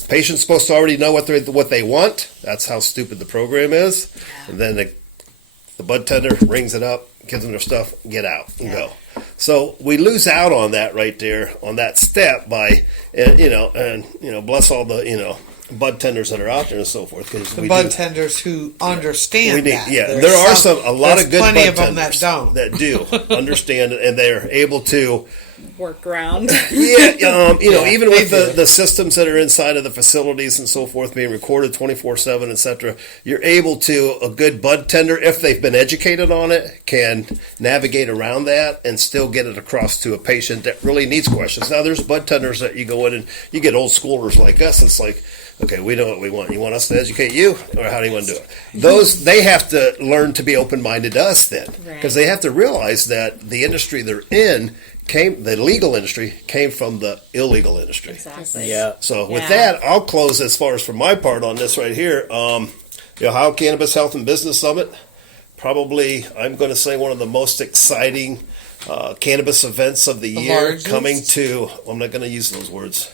patient's supposed to already know what they want. That's how stupid the program is. And then the bud tender rings it up, gives them their stuff, get out and go. So we lose out on that right there, on that step by, bless all the, bud tenders that are out there and so forth. The bud tenders who understand that. Yeah, there are a lot of good bud tenders that do understand it, and they're able to work around. Even with the systems that are inside of the facilities and so forth being recorded 24/7, etc., you're able to, a good bud tender, if they've been educated on it, can navigate around that and still get it across to a patient that really needs questions. Now, there's bud tenders that you go in and you get old schoolers like us. It's like, okay, we know what we want. You want us to educate you, or how do you want to do it? They have to learn to be open-minded to us then, because they have to realize that the industry they're in the legal industry came from the illegal industry. Exactly. Yeah. So with that, I'll close as far as for my part on this right here. The Ohio Cannabis Health and Business Summit, probably, I'm going to say, one of the most exciting cannabis events of the year, largest. coming to, I'm not going to use those words.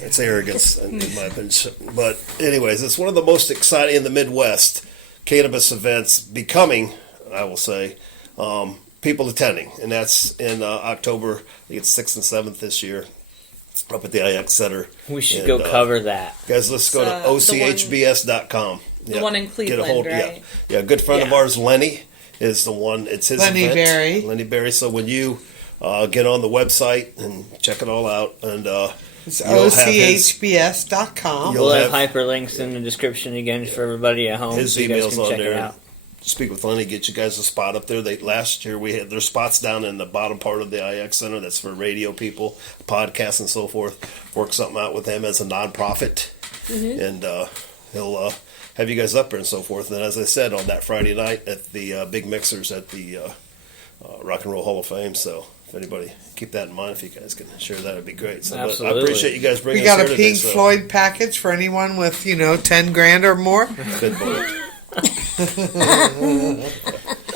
That's arrogance in my opinion. But anyways, it's one of the most exciting in the Midwest cannabis events, becoming, I will say, people attending, and that's in October. I think it's 6th and 7th this year, up at the IX Center. We should go cover that. Guys, let's go to ochbs.com. The one in Cleveland, right? Yeah, a good friend of ours, Lenny, is the one. It's his Lenny event. Berry. Lenny Berry. So when you get on the website and check it all out, and it's ochbs.com. We'll have hyperlinks in the description again for everybody at home. His so you guys email's can on check there. it out. Speak with Lenny, get you guys a spot up there. Last year we had their spots down in the bottom part of the IX Center. That's for radio people, podcasts, and so forth. Work something out with them as a nonprofit, and he'll have you guys up there and so forth. And as I said, on that Friday night at the Big Mixers at the Rock and Roll Hall of Fame. So if anybody, keep that in mind. If you guys can share that, it'd be great. So but I appreciate you guys bringing We us got here a Pink today, Floyd package for anyone with 10 grand or more. Good bullet.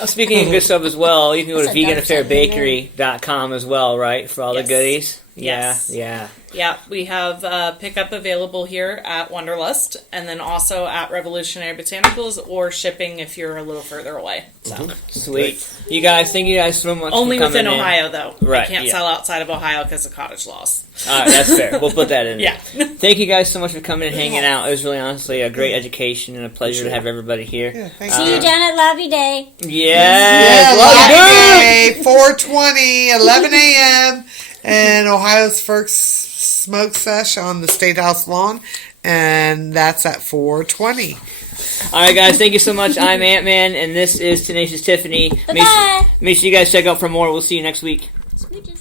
Speaking of good stuff as well, you can go to That's a dark side veganaffairbakery.com as well, right? For all the goodies. Yes. Yeah. Yeah, we have pickup available here at Wanderlust, and then also at Revolutionary Botanicals, or shipping if you're a little further away. So Sweet. You guys, thank you guys so much only for coming within in. Ohio, though. Right, I can't yeah. sell outside of Ohio because of cottage laws. All right, that's fair. We'll put that in there. Yeah. Thank you guys so much for coming and hanging out. It was really honestly a great education and a pleasure to have everybody here. Yeah, thank See you down at Lobby Day. Yes. Lobby Day, 420, 11 a.m. and Ohio's first smoke sesh on the State House lawn, and that's at 420. All right, guys, thank you so much. I'm Antman, and this is Tenacious Tiffany. Bye-bye. Make sure you guys check out for more. We'll see you next week. Smooches.